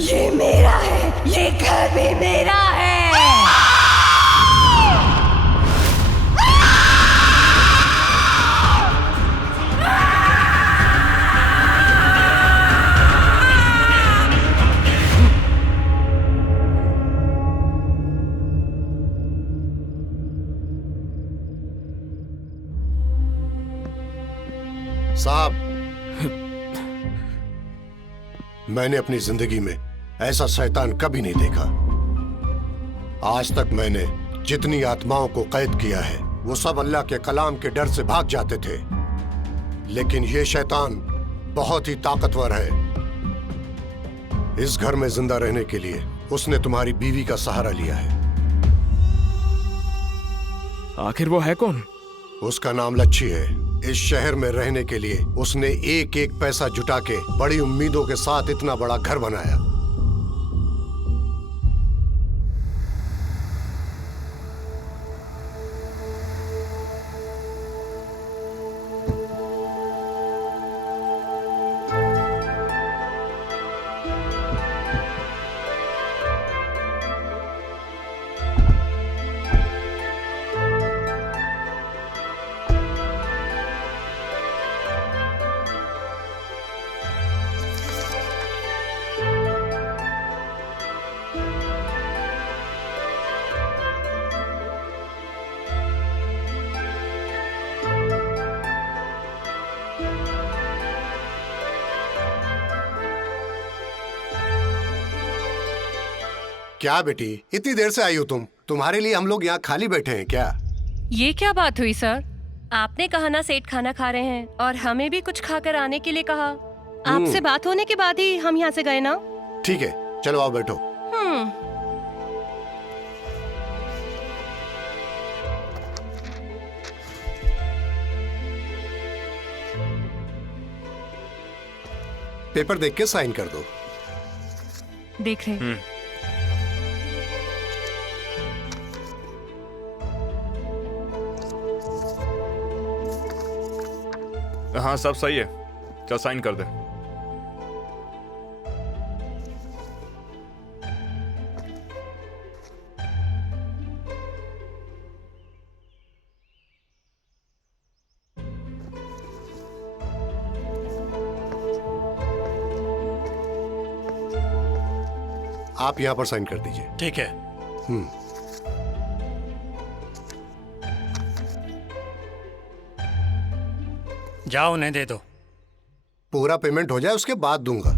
ये मेरा है, ये घर भी मेरा है। साहब, मैंने अपनी जिंदगी में ऐसा शैतान कभी नहीं देखा। आज तक मैंने जितनी आत्माओं को कैद किया है वो सब अल्लाह के कलाम के डर से भाग जाते थे, लेकिन ये शैतान बहुत ही ताकतवर है। इस घर में जिंदा रहने के लिए उसने तुम्हारी बीवी का सहारा लिया है। आखिर वो है कौन? उसका नाम लच्छी है। इस शहर में रहने के लिए उसने एक एक पैसा जुटा के बड़ी उम्मीदों के साथ इतना बड़ा घर बनाया। क्या बेटी, इतनी देर से आई हो तुम? तुम्हारे लिए हम लोग यहाँ खाली बैठे हैं क्या? ये क्या बात हुई सर? आपने कहा ना सेठ खाना खा रहे हैं और हमें भी कुछ खाकर आने के लिए कहा। आपसे बात होने के बाद ही हम यहाँ से गए ना। ठीक है, चलो आओ बैठो। पेपर देख के साइन कर दो। देख रहे। हाँ सब सही है, चल साइन कर दे। आप यहाँ पर साइन कर दीजिए। ठीक है। जाओ, उन्हें दे दो। पूरा पेमेंट हो जाए उसके बाद दूंगा।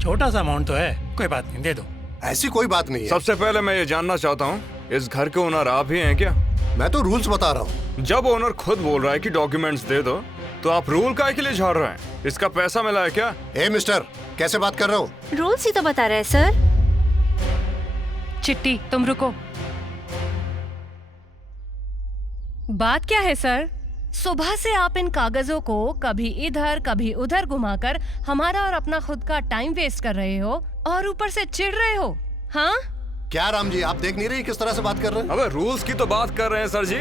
छोटा सा अमाउंट तो है, कोई बात नहीं, दे दो। ऐसी कोई बात नहीं है। सबसे पहले मैं ये जानना चाहता हूँ, इस घर के ओनर आप ही हैं क्या? मैं तो रूल्स बता रहा हूँ। जब ओनर खुद बोल रहा है कि डॉक्यूमेंट्स दे दो, तो आप रूल काहे के लिए झाड़ रहे हैं? इसका पैसा मिला है क्या? ए मिस्टर, कैसे बात कर रहे हो? रूल्स ही तो बता रहे हैं सर। चिट्टी, तुम रुको। बात क्या है सर? सुबह से आप इन कागजों को कभी इधर कभी उधर घुमाकर हमारा और अपना खुद का टाइम वेस्ट कर रहे हो और ऊपर से चिढ़ रहे हो। हाँ क्या राम जी, आप देख नहीं रही किस तरह से बात कर रहे हैं? अबे रूल्स की तो बात कर रहे हैं सर जी।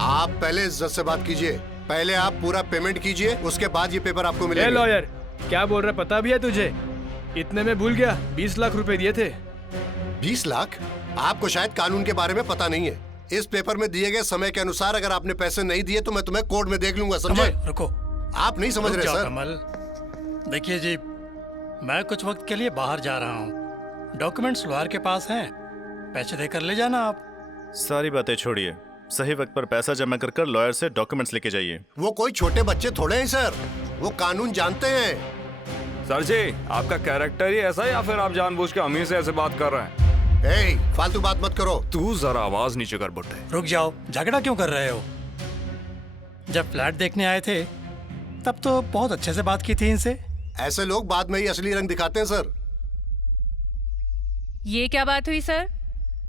आप पहले इज्जत से बात कीजिए। पहले आप पूरा पेमेंट कीजिए, उसके बाद ये पेपर आपको मिलेगा। लॉयर, क्या बोल रहा पता भी है तुझे? इतने में भूल गया, 20 लाख रुपए दिए थे। 20 लाख? आपको शायद कानून के बारे में पता नहीं है। इस पेपर में दिए गए समय के अनुसार अगर आपने पैसे नहीं दिए तो मैं तुम्हें कोर्ट में देख लूंगा, समझे? रुको, आप नहीं समझ रहे सर। कमल, देखिए जी, मैं कुछ वक्त के लिए बाहर जा रहा हूँ। डॉक्यूमेंट्स लॉयर के पास हैं, पैसे देकर ले जाना आप। सारी बातें छोड़िए, सही वक्त पर पैसा जमा कर कर लॉयर से डॉक्यूमेंट्स लेके जाइए। वो कोई छोटे बच्चे थोड़े हैं सर, वो कानून जानते हैं। सर जी, आपका कैरेक्टर ही ऐसा है या फिर आप जानबूझ के अमीर से ऐसे बात कर रहे हैं? फालतू बात मत करो। तू जरा आवाज नीचे कर बुट्टे। रुक जाओ, झगड़ा क्यों कर रहे हो? जब फ्लैट देखने आए थे तब तो बहुत अच्छे से बात की थी इनसे। ऐसे लोग बाद में ही असली रंग दिखाते हैं सर। ये क्या बात हुई सर?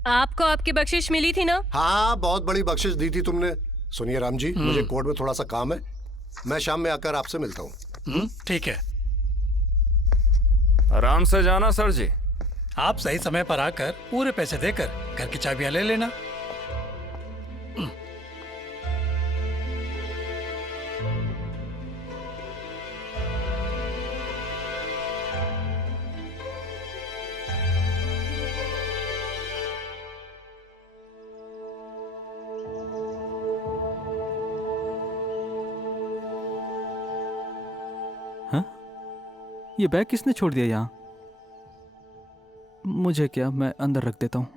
आपको आपकी बख्शिश मिली थी ना? हाँ, बहुत बड़ी बख्शिश दी थी तुमने। सुनिए राम जी, मुझे कोर्ट में थोड़ा सा काम है, मैं शाम में आकर आपसे मिलता हूँ। ठीक है, आराम से जाना सर जी। आप सही समय पर आकर पूरे पैसे देकर घर की चाबियां ले लेना। हाँ? ये बैग किसने छोड़ दिया यहाँ? मुझे क्या, मैं अंदर रख देता हूँ।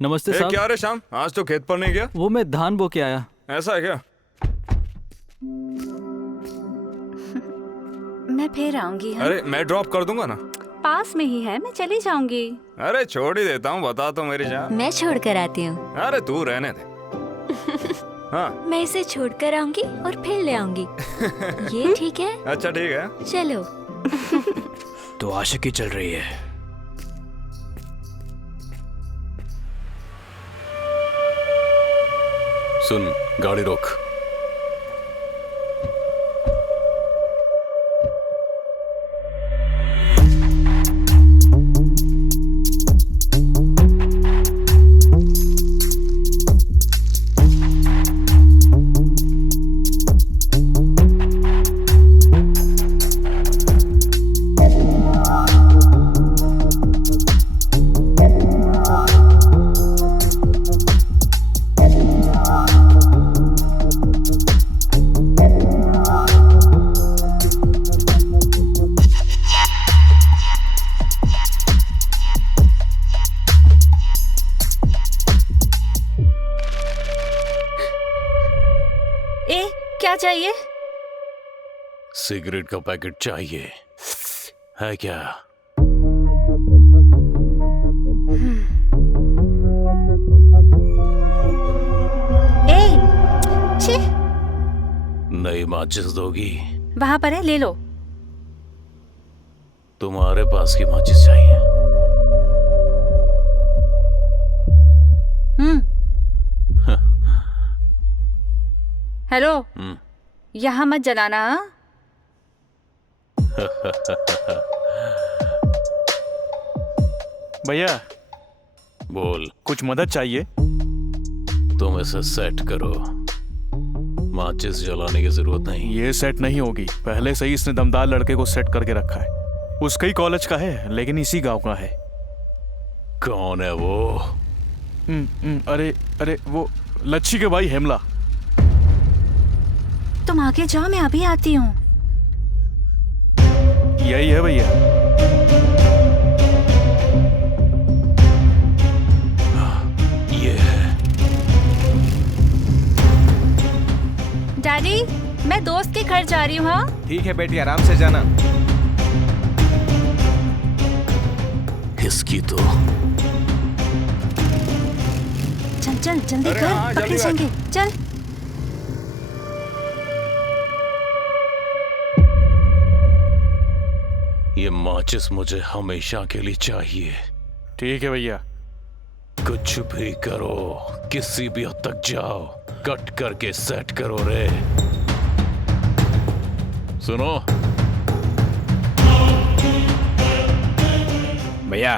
नमस्ते साहब। क्या रे श्याम, आज तो खेत पर नहीं गया? वो मैं धान बो के आया। ऐसा है क्या? मैं फिर आऊंगी। हाँ? अरे मैं ड्रॉप कर दूंगा ना। पास में ही है, मैं चली जाऊंगी। अरे छोड़ ही देता हूँ, बता तो मेरी जान। मैं छोड़ कर आती हूँ। अरे तू रहने दे। हाँ। मैं इसे छोड़ कर आऊंगी और फिर ले आऊंगी। ये ठीक है? अच्छा ठीक है, चलो। तो आशिकी चल रही है। सुन, गाड़ी रोक। चाहिए? सिगरेट का पैकेट चाहिए है क्या? छी! नई माचिस दोगी? वहां पर है, ले लो। तुम्हारे पास की माचिस चाहिए? हेलो, यहाँ मत जलाना। भैया बोल। कुछ मदद चाहिए? तुम इसे सेट करो, माचिस जलाने की जरूरत नहीं। ये सेट नहीं होगी, पहले से ही इसने दमदार लड़के को सेट करके रखा है। उसका ही कॉलेज का है, लेकिन इसी गांव का है। कौन है वो? अरे वो लच्छी के भाई हेमला। तुम आगे जाओ, मैं अभी आती हूँ। यही है भैया। ये है। डैडी, मैं दोस्त के घर जा रही हूँ। हाँ ठीक है बेटी, आराम से जाना। इसकी तो चल चल जल्दी कर, पकड़े जाएंगे। चल। ये माचिस मुझे हमेशा के लिए चाहिए। ठीक है भैया। कुछ भी करो, किसी भी हद तक जाओ, कट करके सेट करो रे। सुनो भैया,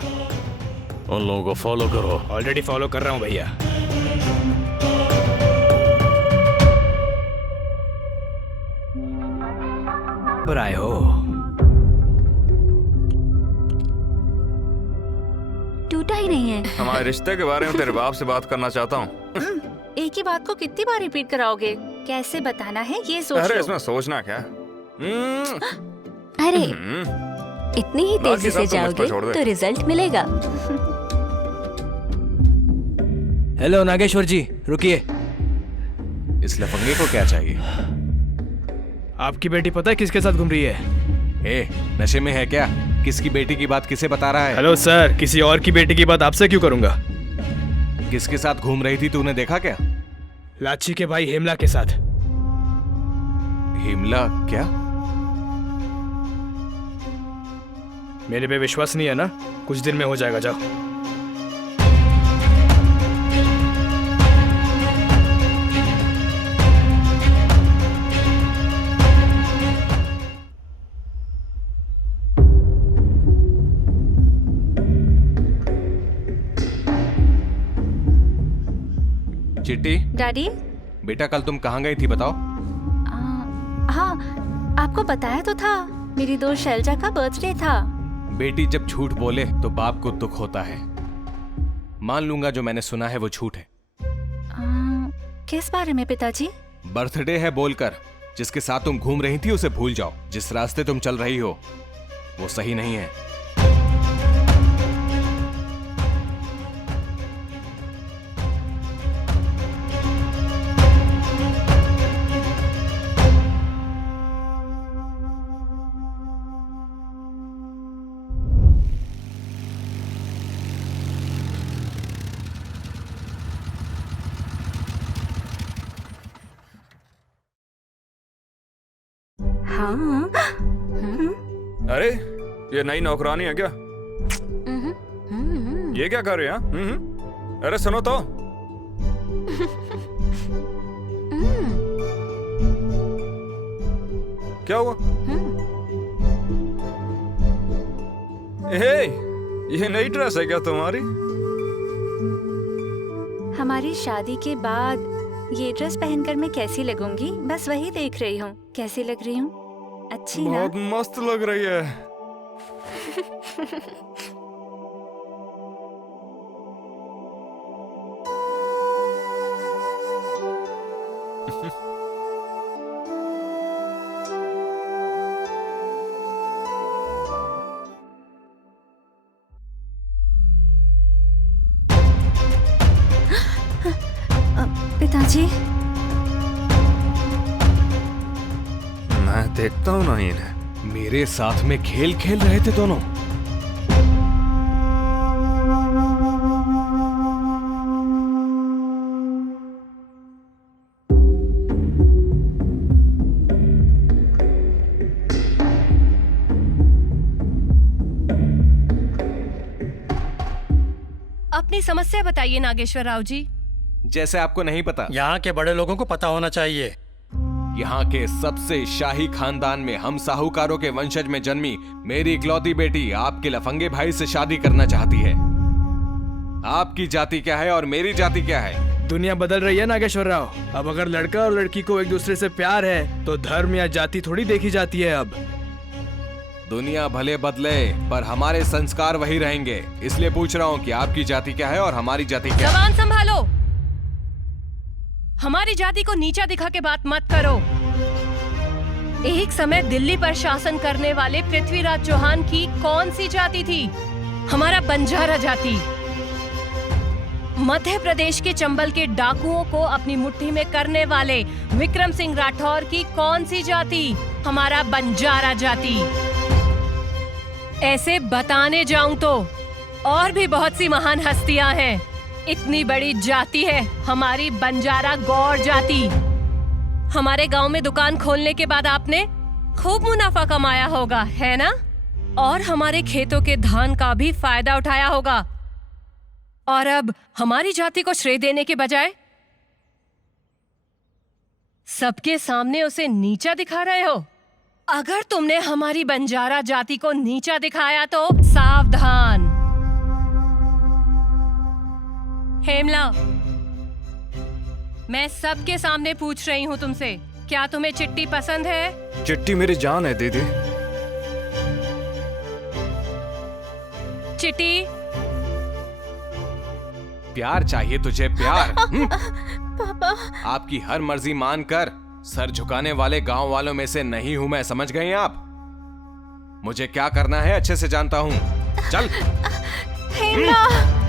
उन लोगों को फॉलो करो। ऑलरेडी फॉलो कर रहा हूँ भैया। पर आए हो? टूटा ही नहीं है। हमारे रिश्ते के बारे में तेरे बाप से बात करना चाहता हूँ। एक ही बात को कितनी बार रिपीट कराओगे? कैसे बताना है ये सोच अरे लो। इसमें सोचना क्या? अरे इतनी ही तेजी से जाओगे तो रिजल्ट मिलेगा। हेलो नागेश्वर जी, रुकिए। इस लफंगे को क्या चाहिए? आपकी बेटी पता है किसके साथ घूम रही है? ए, नशे में है क्या? किसकी बेटी की बात किसे बता रहा है? हेलो सर, किसी और की बेटी की बात आपसे क्यों करूंगा? किसके साथ घूम रही थी तूने देखा क्या? लाची के भाई हेमला के साथ। हेमला क्या? मेरे पे विश्वास नहीं है ना? कुछ दिन में हो जाएगा, जाओ। चिट्टी, डैडी। बेटा कल तुम कहाँ गई थी बताओ? हाँ, आपको बताया तो था, मेरी दोस्त शैलजा का बर्थडे था। बेटी जब झूठ बोले तो बाप को दुख होता है। मान लूंगा जो मैंने सुना है वो झूठ है। किस बारे में पिताजी? बर्थडे है बोलकर जिसके साथ तुम घूम रही थी उसे भूल जाओ। जिस रास्ते तुम चल रही हो वो सही नहीं है। हाँ। अरे ये नई नौकरानी है क्या? ये क्या कर रहे हैं? अरे सुनो तो। क्या हुआ? ये नई ड्रेस है क्या तुम्हारी? हमारी शादी के बाद ये ड्रेस पहनकर मैं कैसी लगूंगी, बस वही देख रही हूँ। कैसी लग रही हूँ? अच्छी ना? बहुत मस्त लग रही है। पिताजी, मैं देखता हूँ ना इन्हें। मेरे साथ में खेल खेल रहे थे दोनों। अपनी समस्या बताइए नागेश्वर राव जी। जैसे आपको नहीं पता। यहाँ के बड़े लोगों को पता होना चाहिए। यहाँ के सबसे शाही खानदान में हम साहूकारों के वंशज में जन्मी मेरी इकलौती बेटी आपके लफंगे भाई से शादी करना चाहती है। आपकी जाति क्या है और मेरी जाति क्या है? दुनिया बदल रही है नागेश्वर राव। अब अगर लड़का और लड़की को एक दूसरे से प्यार है तो धर्म या जाति थोड़ी देखी जाती है। अब दुनिया भले बदले पर हमारे संस्कार वही रहेंगे। इसलिए पूछ रहा हूँ कि आपकी जाति क्या है और हमारी जाति क्या है? जवान संभालो। हमारी जाति को नीचा दिखा के बात मत करो। एक समय दिल्ली पर शासन करने वाले पृथ्वीराज चौहान की कौन सी जाति थी? हमारा बंजारा जाति। मध्य प्रदेश के चंबल के डाकुओं को अपनी मुट्ठी में करने वाले विक्रम सिंह राठौर की कौन सी जाति? हमारा बंजारा जाति। ऐसे बताने जाऊं तो और भी बहुत सी महान हस्तियां हैं। इतनी बड़ी जाति है हमारी बंजारा गौड़ जाति। हमारे गांव में दुकान खोलने के बाद आपने खूब मुनाफा कमाया होगा, है ना? और हमारे खेतों के धान का भी फायदा उठाया होगा। और अब हमारी जाति को श्रेय देने के बजाय सबके सामने उसे नीचा दिखा रहे हो। अगर तुमने हमारी बंजारा जाति को नीचा दिखाया तो सावधान। हेमला, मैं सबके सामने पूछ रही हूँ तुमसे, क्या तुम्हें चिट्टी पसंद है? चिट्टी मेरी जान है दीदी। चिट्टी, प्यार चाहिए तुझे, प्यार। पापा, आपकी हर मर्जी मानकर सर झुकाने वाले गांव वालों में से नहीं हूं मैं, समझ गए आप? मुझे क्या करना है अच्छे से जानता हूं। चल। हेमला।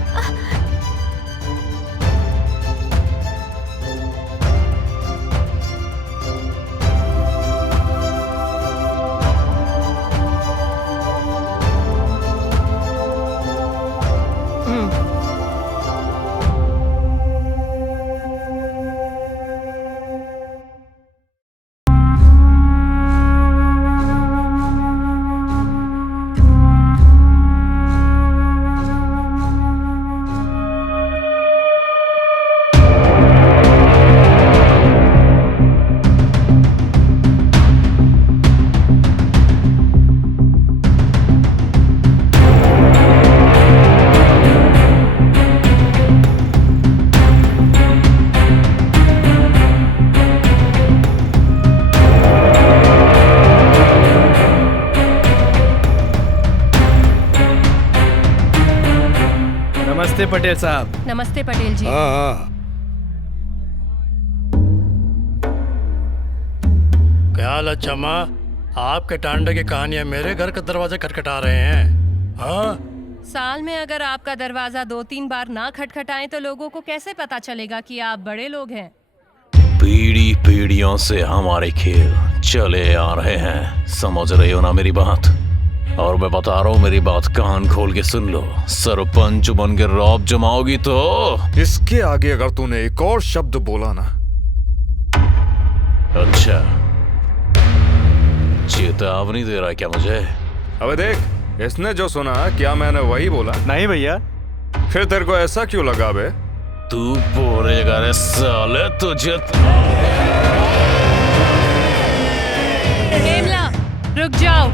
नमस्ते पटेल साहब। नमस्ते पटेल जी। क्या हाल है चमा? आपके टांडे की कहानियां मेरे घर का दरवाजा खटखटा रहे हैं। हाँ, साल में अगर आपका दरवाजा 2-3 बार ना खटखटाएं तो लोगों को कैसे पता चलेगा कि आप बड़े लोग हैं? पीढ़ी पीढ़ियों से हमारे खेल चले आ रहे हैं, समझ रहे हो ना मेरी बात? और मैं बता रहा हूँ, मेरी बात कान खोल के सुन लो। सरपंच बन के रौब जमाओगी तो इसके आगे अगर तूने एक और शब्द बोला ना। अच्छा, चेतावनी दे रहा है क्या मुझे? अबे देख, इसने जो सुना क्या मैंने वही बोला? नहीं भैया। फिर तेरे को ऐसा क्यों लगा बे? तू बोलेगा रे साले तुझे। हेमला, रुक जाओ।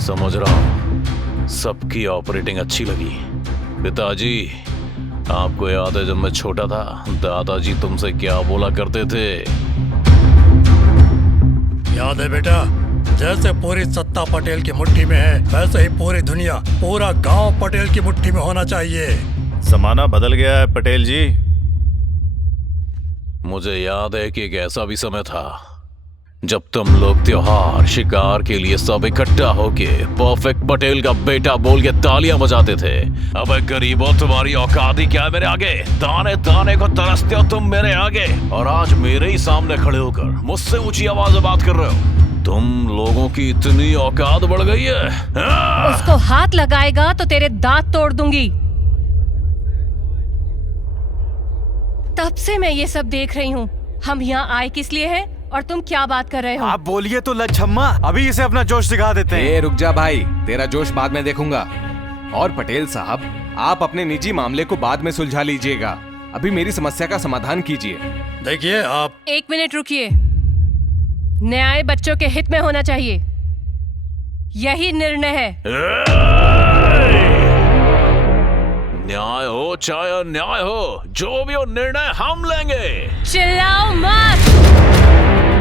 समझ रहा हूँ सबकी ऑपरेटिंग अच्छी लगी। पिताजी, आपको याद है जब मैं छोटा था दादाजी तुमसे क्या बोला करते थे? याद है बेटा, जैसे पूरी सत्ता पटेल की मुट्ठी में है वैसे ही पूरी दुनिया, पूरा गांव पटेल की मुट्ठी में होना चाहिए। जमाना बदल गया है पटेल जी। मुझे याद है कि एक ऐसा भी समय था जब तुम लोग त्योहार शिकार के लिए सब इकट्ठा होके परफेक्ट पटेल का बेटा बोल के तालियां बजाते थे। अबे गरीबों, तुम्हारी औकात ही क्या है मेरे आगे? दाने दाने को तरसते हो तुम मेरे आगे, और आज मेरे ही सामने खड़े होकर मुझसे ऊंची आवाज में बात कर रहे हो। तुम लोगों की इतनी औकात बढ़ गई है। उसको हाथ लगाएगा तो तेरे दांत तोड़ दूंगी। तब से मैं ये सब देख रही हूँ। हम यहाँ आए किस लिए हैं और तुम क्या बात कर रहे हो? आप बोलिए तो लच्छम्मा, अभी इसे अपना जोश दिखा देते हैं। रुक जा भाई, तेरा जोश बाद में देखूंगा। और पटेल साहब, आप अपने निजी मामले को बाद में सुलझा लीजिएगा, अभी मेरी समस्या का समाधान कीजिए। देखिए आप। 1 मिनट रुकिए। न्याय बच्चों के हित में होना चाहिए, यही निर्णय है। न्याय हो चाहे अन्याय हो, जो भी हो निर्णय हम लेंगे। चिल्लाओ मत,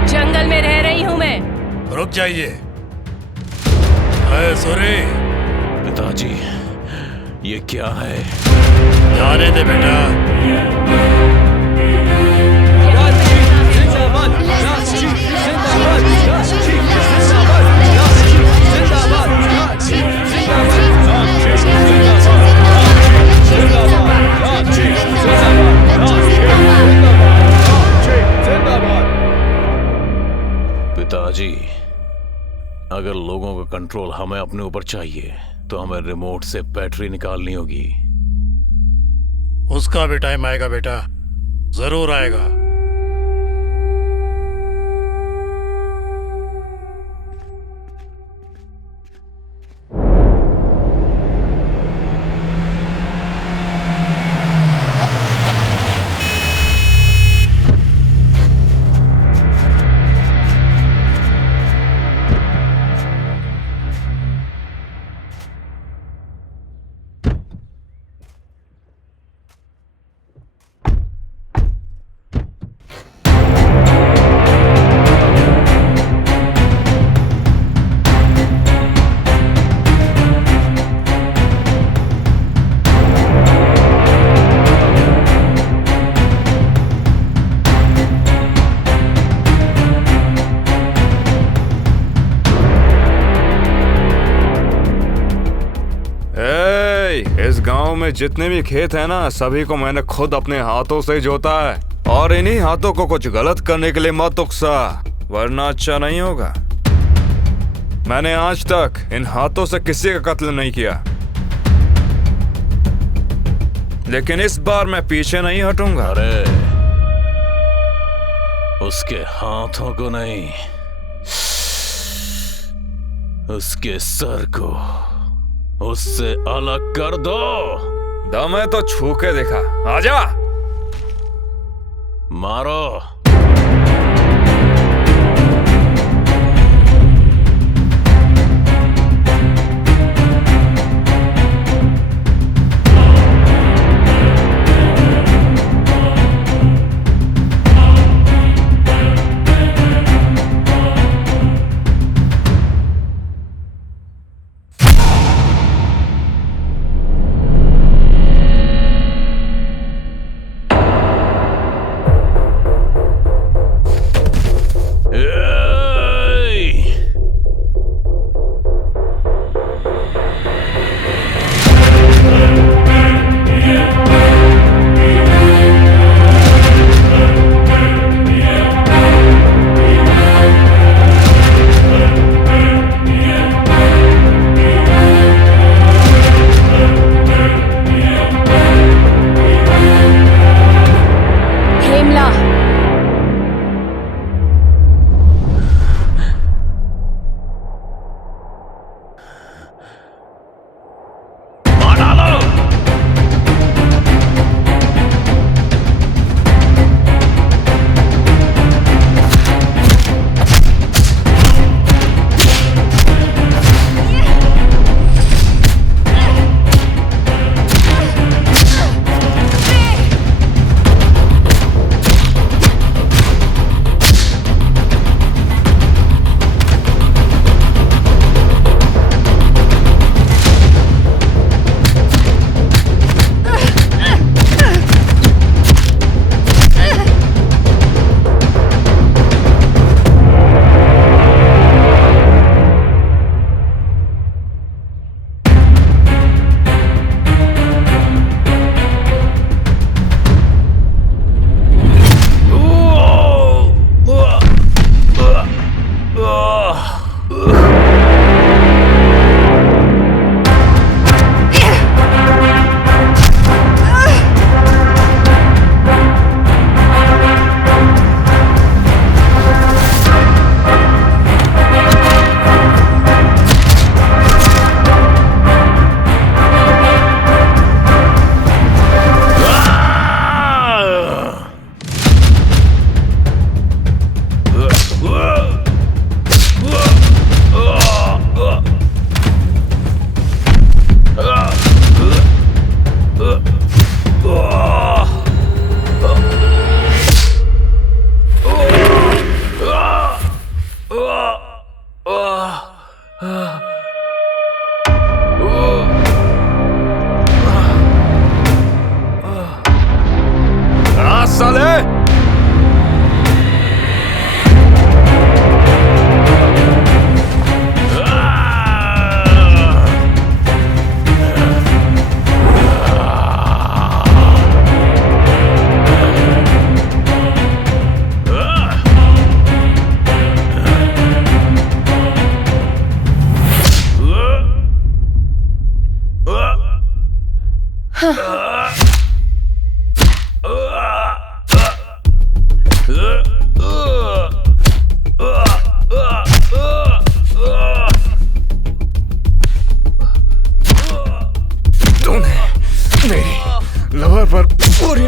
जंगल में रह रही हूँ मैं। रुक जाइए। सूरी। पिताजी, ये क्या है? जाने दे बेटा। पिताजी, अगर लोगों का कंट्रोल हमें अपने ऊपर चाहिए तो हमें रिमोट से बैटरी निकालनी होगी। उसका भी टाइम आएगा बेटा, जरूर आएगा। में जितने भी खेत हैं ना, सभी को मैंने खुद अपने हाथों से जोता है। और इन्हीं हाथों को कुछ गलत करने के लिए मत उकसा, वरना अच्छा नहीं होगा। मैंने आज तक इन हाथों से किसी का कत्ल नहीं किया, लेकिन इस बार मैं पीछे नहीं हटूंगा। अरे उसके हाथों को नहीं, उसके सर को उससे अलग कर दो। दम है तो छू के देखा, आजा। मारो।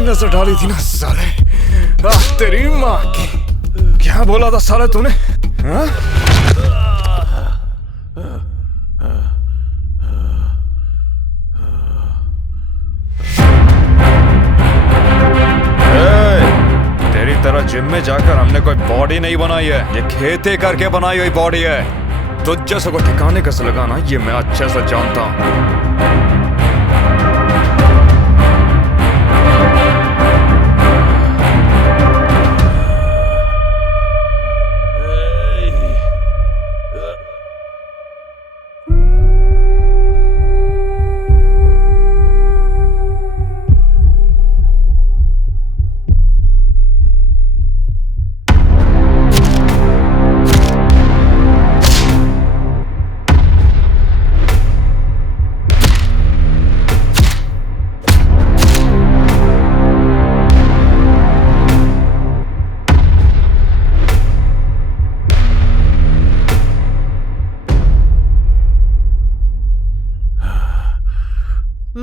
नजर डाली थी ना साले। तेरी माँ की क्या बोला था साले तूने? हाँ? तेरी तरह जिम में जाकर हमने कोई बॉडी नहीं बनाई है, ये खेती करके बनाई हुई बॉडी है। तुझ जैसे को ठिकाने कैसे लगाना ये मैं अच्छे से जानता हूँ।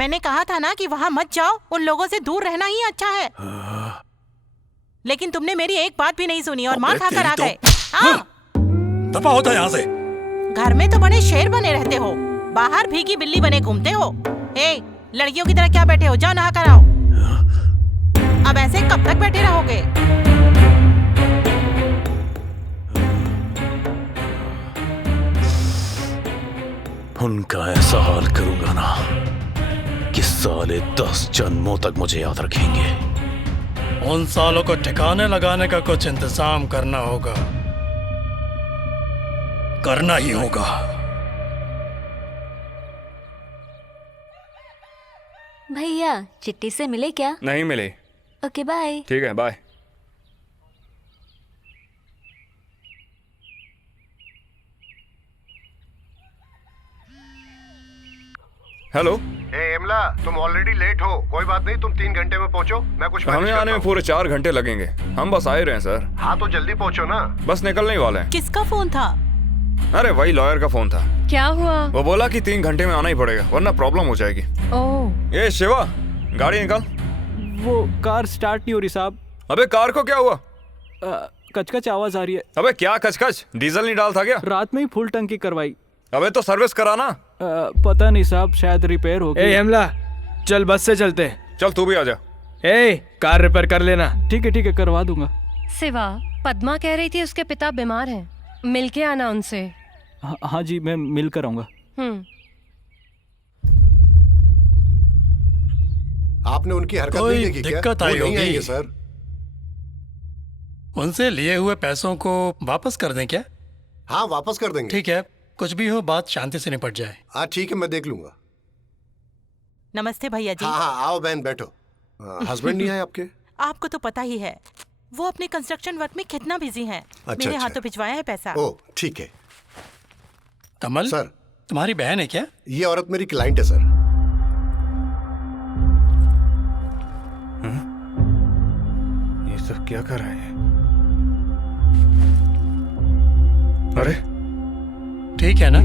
मैंने कहा था ना कि वहाँ मत जाओ, उन लोगों से दूर रहना ही अच्छा है। लेकिन तुमने मेरी एक बात भी नहीं सुनी और मार खाकर आ गए। दफा होता है यहाँ से। घर में तो बड़े शेर बने रहते हो, बाहर भीगी बिल्ली बने घूमते हो। ए, लड़कियों की तरह क्या बैठे हो, जाओ नहा कर आओ। अब ऐसे कब तक बैठे रहोगे? उनका ऐसा हाल करूंगा ना कि साले 10 जन्मों तक मुझे याद रखेंगे। उन सालों को ठिकाने लगाने का कुछ इंतजाम करना होगा, करना ही होगा। भैया चिट्ठी से मिले क्या? नहीं मिले। Okay bye. ठीक है बाय। हेलो। एमला, तुम ऑलरेडी लेट हो। कोई बात नहीं, तुम 3 घंटे में पहुंचो। मैं कुछ हमें आने में पूरे 4 घंटे लगेंगे। हम बस आए रहे हैं सर। हाँ तो जल्दी पहुंचो ना। बस निकलने ही वाले हैं। किसका फोन था? अरे वही लॉयर का फोन था। क्या हुआ? वो बोला कि 3 घंटे में आना ही पड़ेगा वरना प्रॉब्लम हो जाएगी। ओह। ये शिवा, गाड़ी निकाल। वो कार स्टार्ट नहीं हो रही साहब। अबे कार को क्या हुआ? कचकच आवाज आ रही है। अबे क्या कचकच? डीजल नहीं डाल था क्या? रात में ही फुल टंकी करवाई। अबे तो सर्विस कराना। पता नहीं साहब, शायद रिपेयर हो गई। हेमला, चल बस से चलते। चल तू भी आ जा। कार रिपेयर कर लेना। ठीक है करवा दूंगा। सिवा, पद्मा कह रही थी उसके पिता बीमार हैं, मिलके आना उनसे। हाँ जी, मैं मिल कर आऊंगा। आपने उनकी हरकत कोई नहीं देखी क्या? दिक्कत आई वो नहीं होगी आएंगे सर। उनसे लिए हुए पैसों को वापस कर दें क्या? हाँ वापस कर देंगे। ठीक है, कुछ भी हो बात शांति से निपट जाए। हाँ ठीक है, मैं देख लूंगा। नमस्ते भैया जी। हाँ हाँ आओ बहन बैठो। हस्बैंड नहीं आए आपके? आपको तो पता ही है, वो अपने कंस्ट्रक्शन वर्क में कितना बिजी हैं। अच्छा, मेरे हाथों भिजवाया है पैसा। ओह ठीक है। कमल सर, तुम्हारी बहन है क्या? ये औरत मेरी क्लाइंट है सर। ये सब क्या कर रहे हैं? अरे ठीक है ना?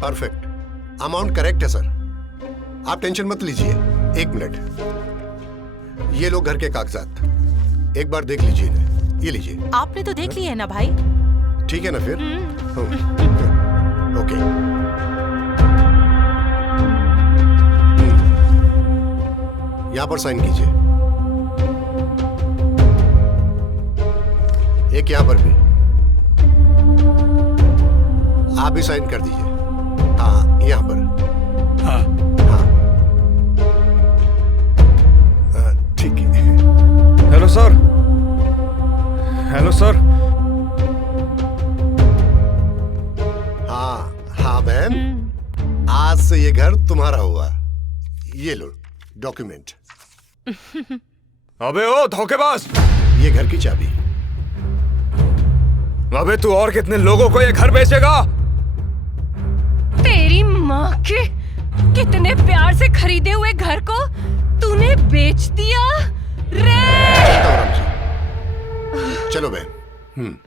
परफेक्ट, अमाउंट करेक्ट है सर। आप टेंशन मत लीजिए। 1 मिनट, ये लो घर के कागजात, एक बार देख लीजिए इन्हें। ये लीजिए। आपने तो देख लिए है ना भाई? ठीक है ना फिर? ओके। यहां पर साइन कीजिए, एक यहां पर भी। आप भी साइन कर दीजिए। हाँ यहां पर। हाँ ठीक है। Hello sir. Hello sir. हाँ बहन, आज से ये घर तुम्हारा हुआ। ये लो डॉक्यूमेंट। अबे ओ धोखेबाज, ये घर की चाबी। अबे तू और कितने लोगों को ये घर बेचेगा? तेरी माँ के, कितने प्यार से खरीदे हुए घर को तूने बेच दिया रे। चलो बहन।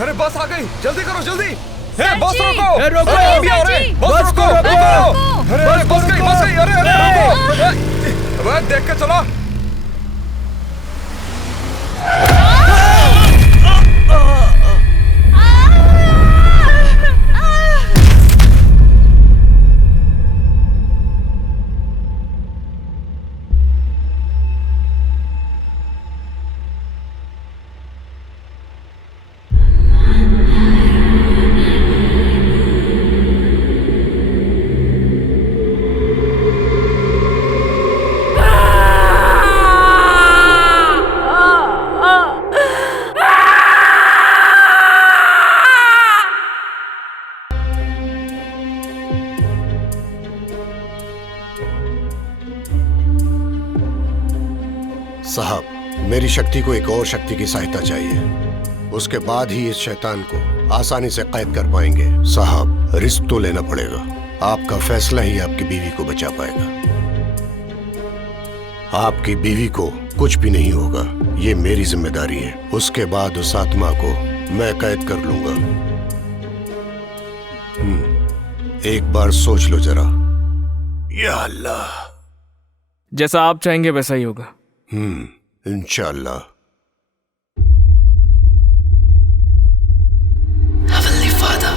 अरे बस आ गई, जल्दी करो जल्दी। बस जी, रोको। रोको। अरे अभी आ रहे हैं। बस रोको। अरे बस गई। अरे रोको। अबे देख के चलो। साहब, मेरी शक्ति को एक और शक्ति की सहायता चाहिए। उसके बाद ही इस शैतान को आसानी से कैद कर पाएंगे। साहब, रिस्क तो लेना पड़ेगा। आपका फैसला ही आपकी बीवी को बचा पाएगा। आपकी बीवी को कुछ भी नहीं होगा, ये मेरी जिम्मेदारी है। उसके बाद उस आत्मा को मैं कैद कर लूंगा। एक बार सोच लो जरा। या अल्लाह। जैसा आप चाहेंगे वैसा ही होगा। इंशाअल्लाह। Heavenly Father,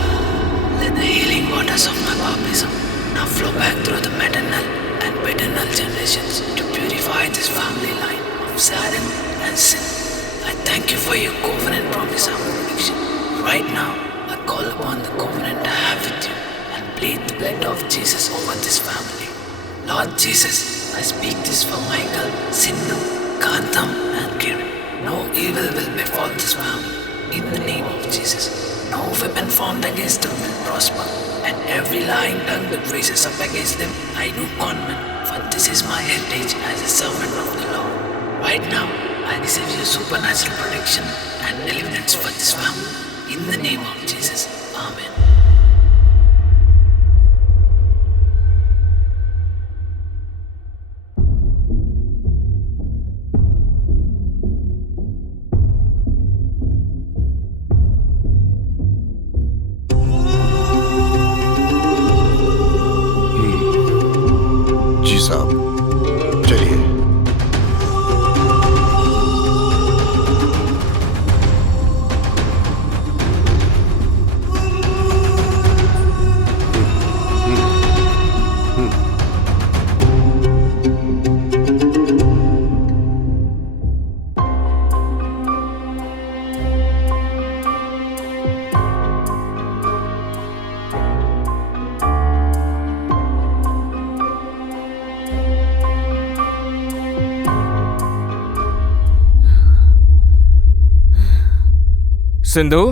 let the healing waters of my baptism now flow back through the maternal and paternal generations to purify this family line of sadness and sin. I thank you for your covenant promise and prediction. Right now, I call upon the covenant I have with you and plead the blood of Jesus over this family. Lord Jesus, I speak this for Michael, Sindhu, Kantham and Kiran. No evil will befall this family. In the name of Jesus, no weapon formed against them will prosper, and every lying tongue that raises up against them, I do condemn. For this is my heritage as a servant of the Lord. Right now, I receive your supernatural protection and deliverance for this family. In the name of Jesus, Amen. जी साहब, चलिए। सिंधु,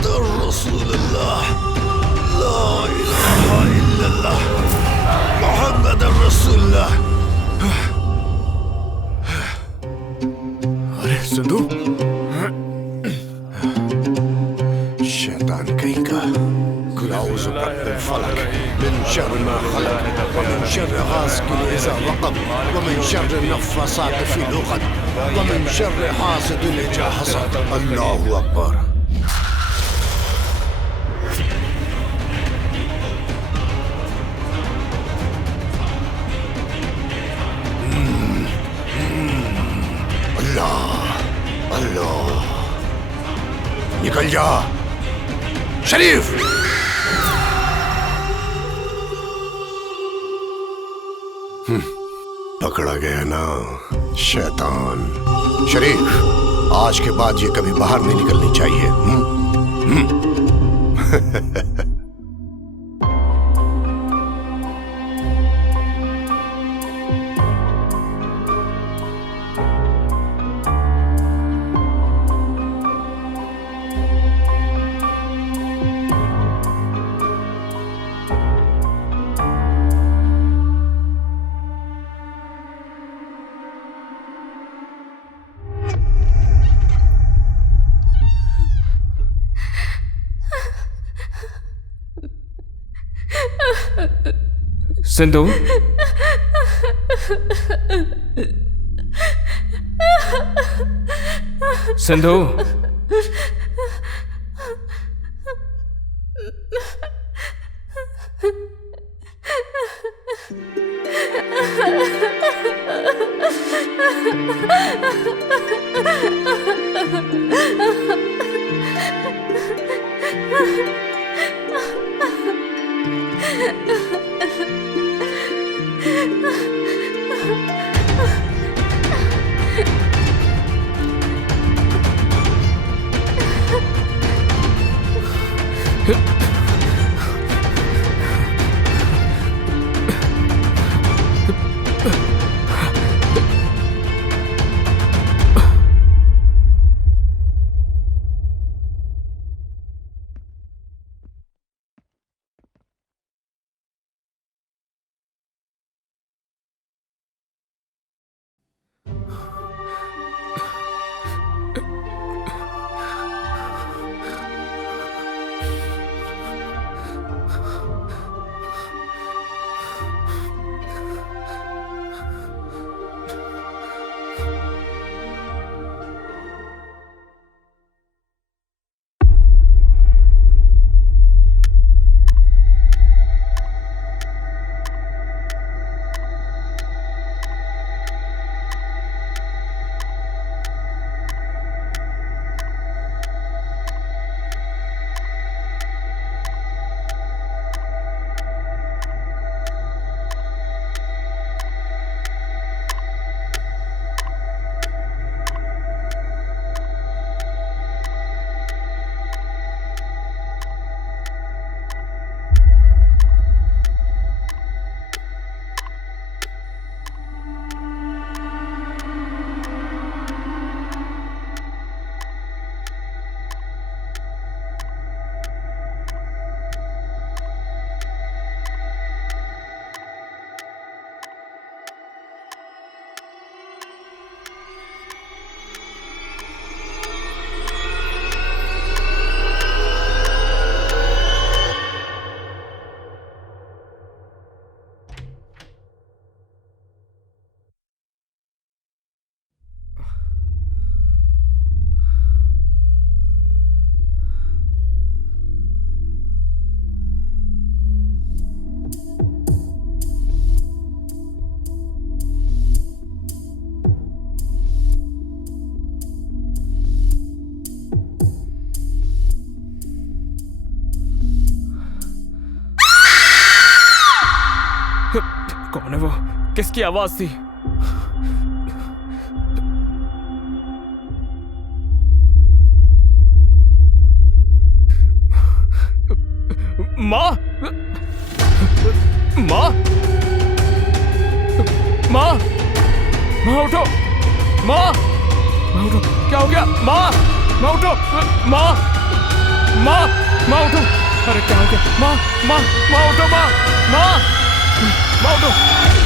रसूलुल्लाह, ला इलाहा इल्लल्लाह, मुहम्मद रसूलुल्लाह। अरे सिंधु, शैतान कहीं का। कुल औज़ु बिरब्बिल फलक, मिन शर्रि मा खलक, व मिन शर्रि गासिकिन इज़ा वक़ब, व मिन शर्रि नफ़्फ़ासाति फ़िल उक़द, व मिन शर्रि हासिदिन इज़ा हसद। अल्लाहु अकबर। अल्लाह, निकल जा शरीफ। पकड़ा गया ना शैतान। शरीफ, आज के बाद ये कभी बाहर नहीं निकलनी चाहिए। सिंधु, सिंधु, कौन है वो? किसकी आवाज थी? माँ, माँ, माँ, माँ उठो, माँ, माँ उठो, क्या हो गया? माँ, माँ उठो, माँ, माँ माँ उठो। अरे क्या हो गया? माँ माँ माँ उठो, माँ माँ माँ उठो।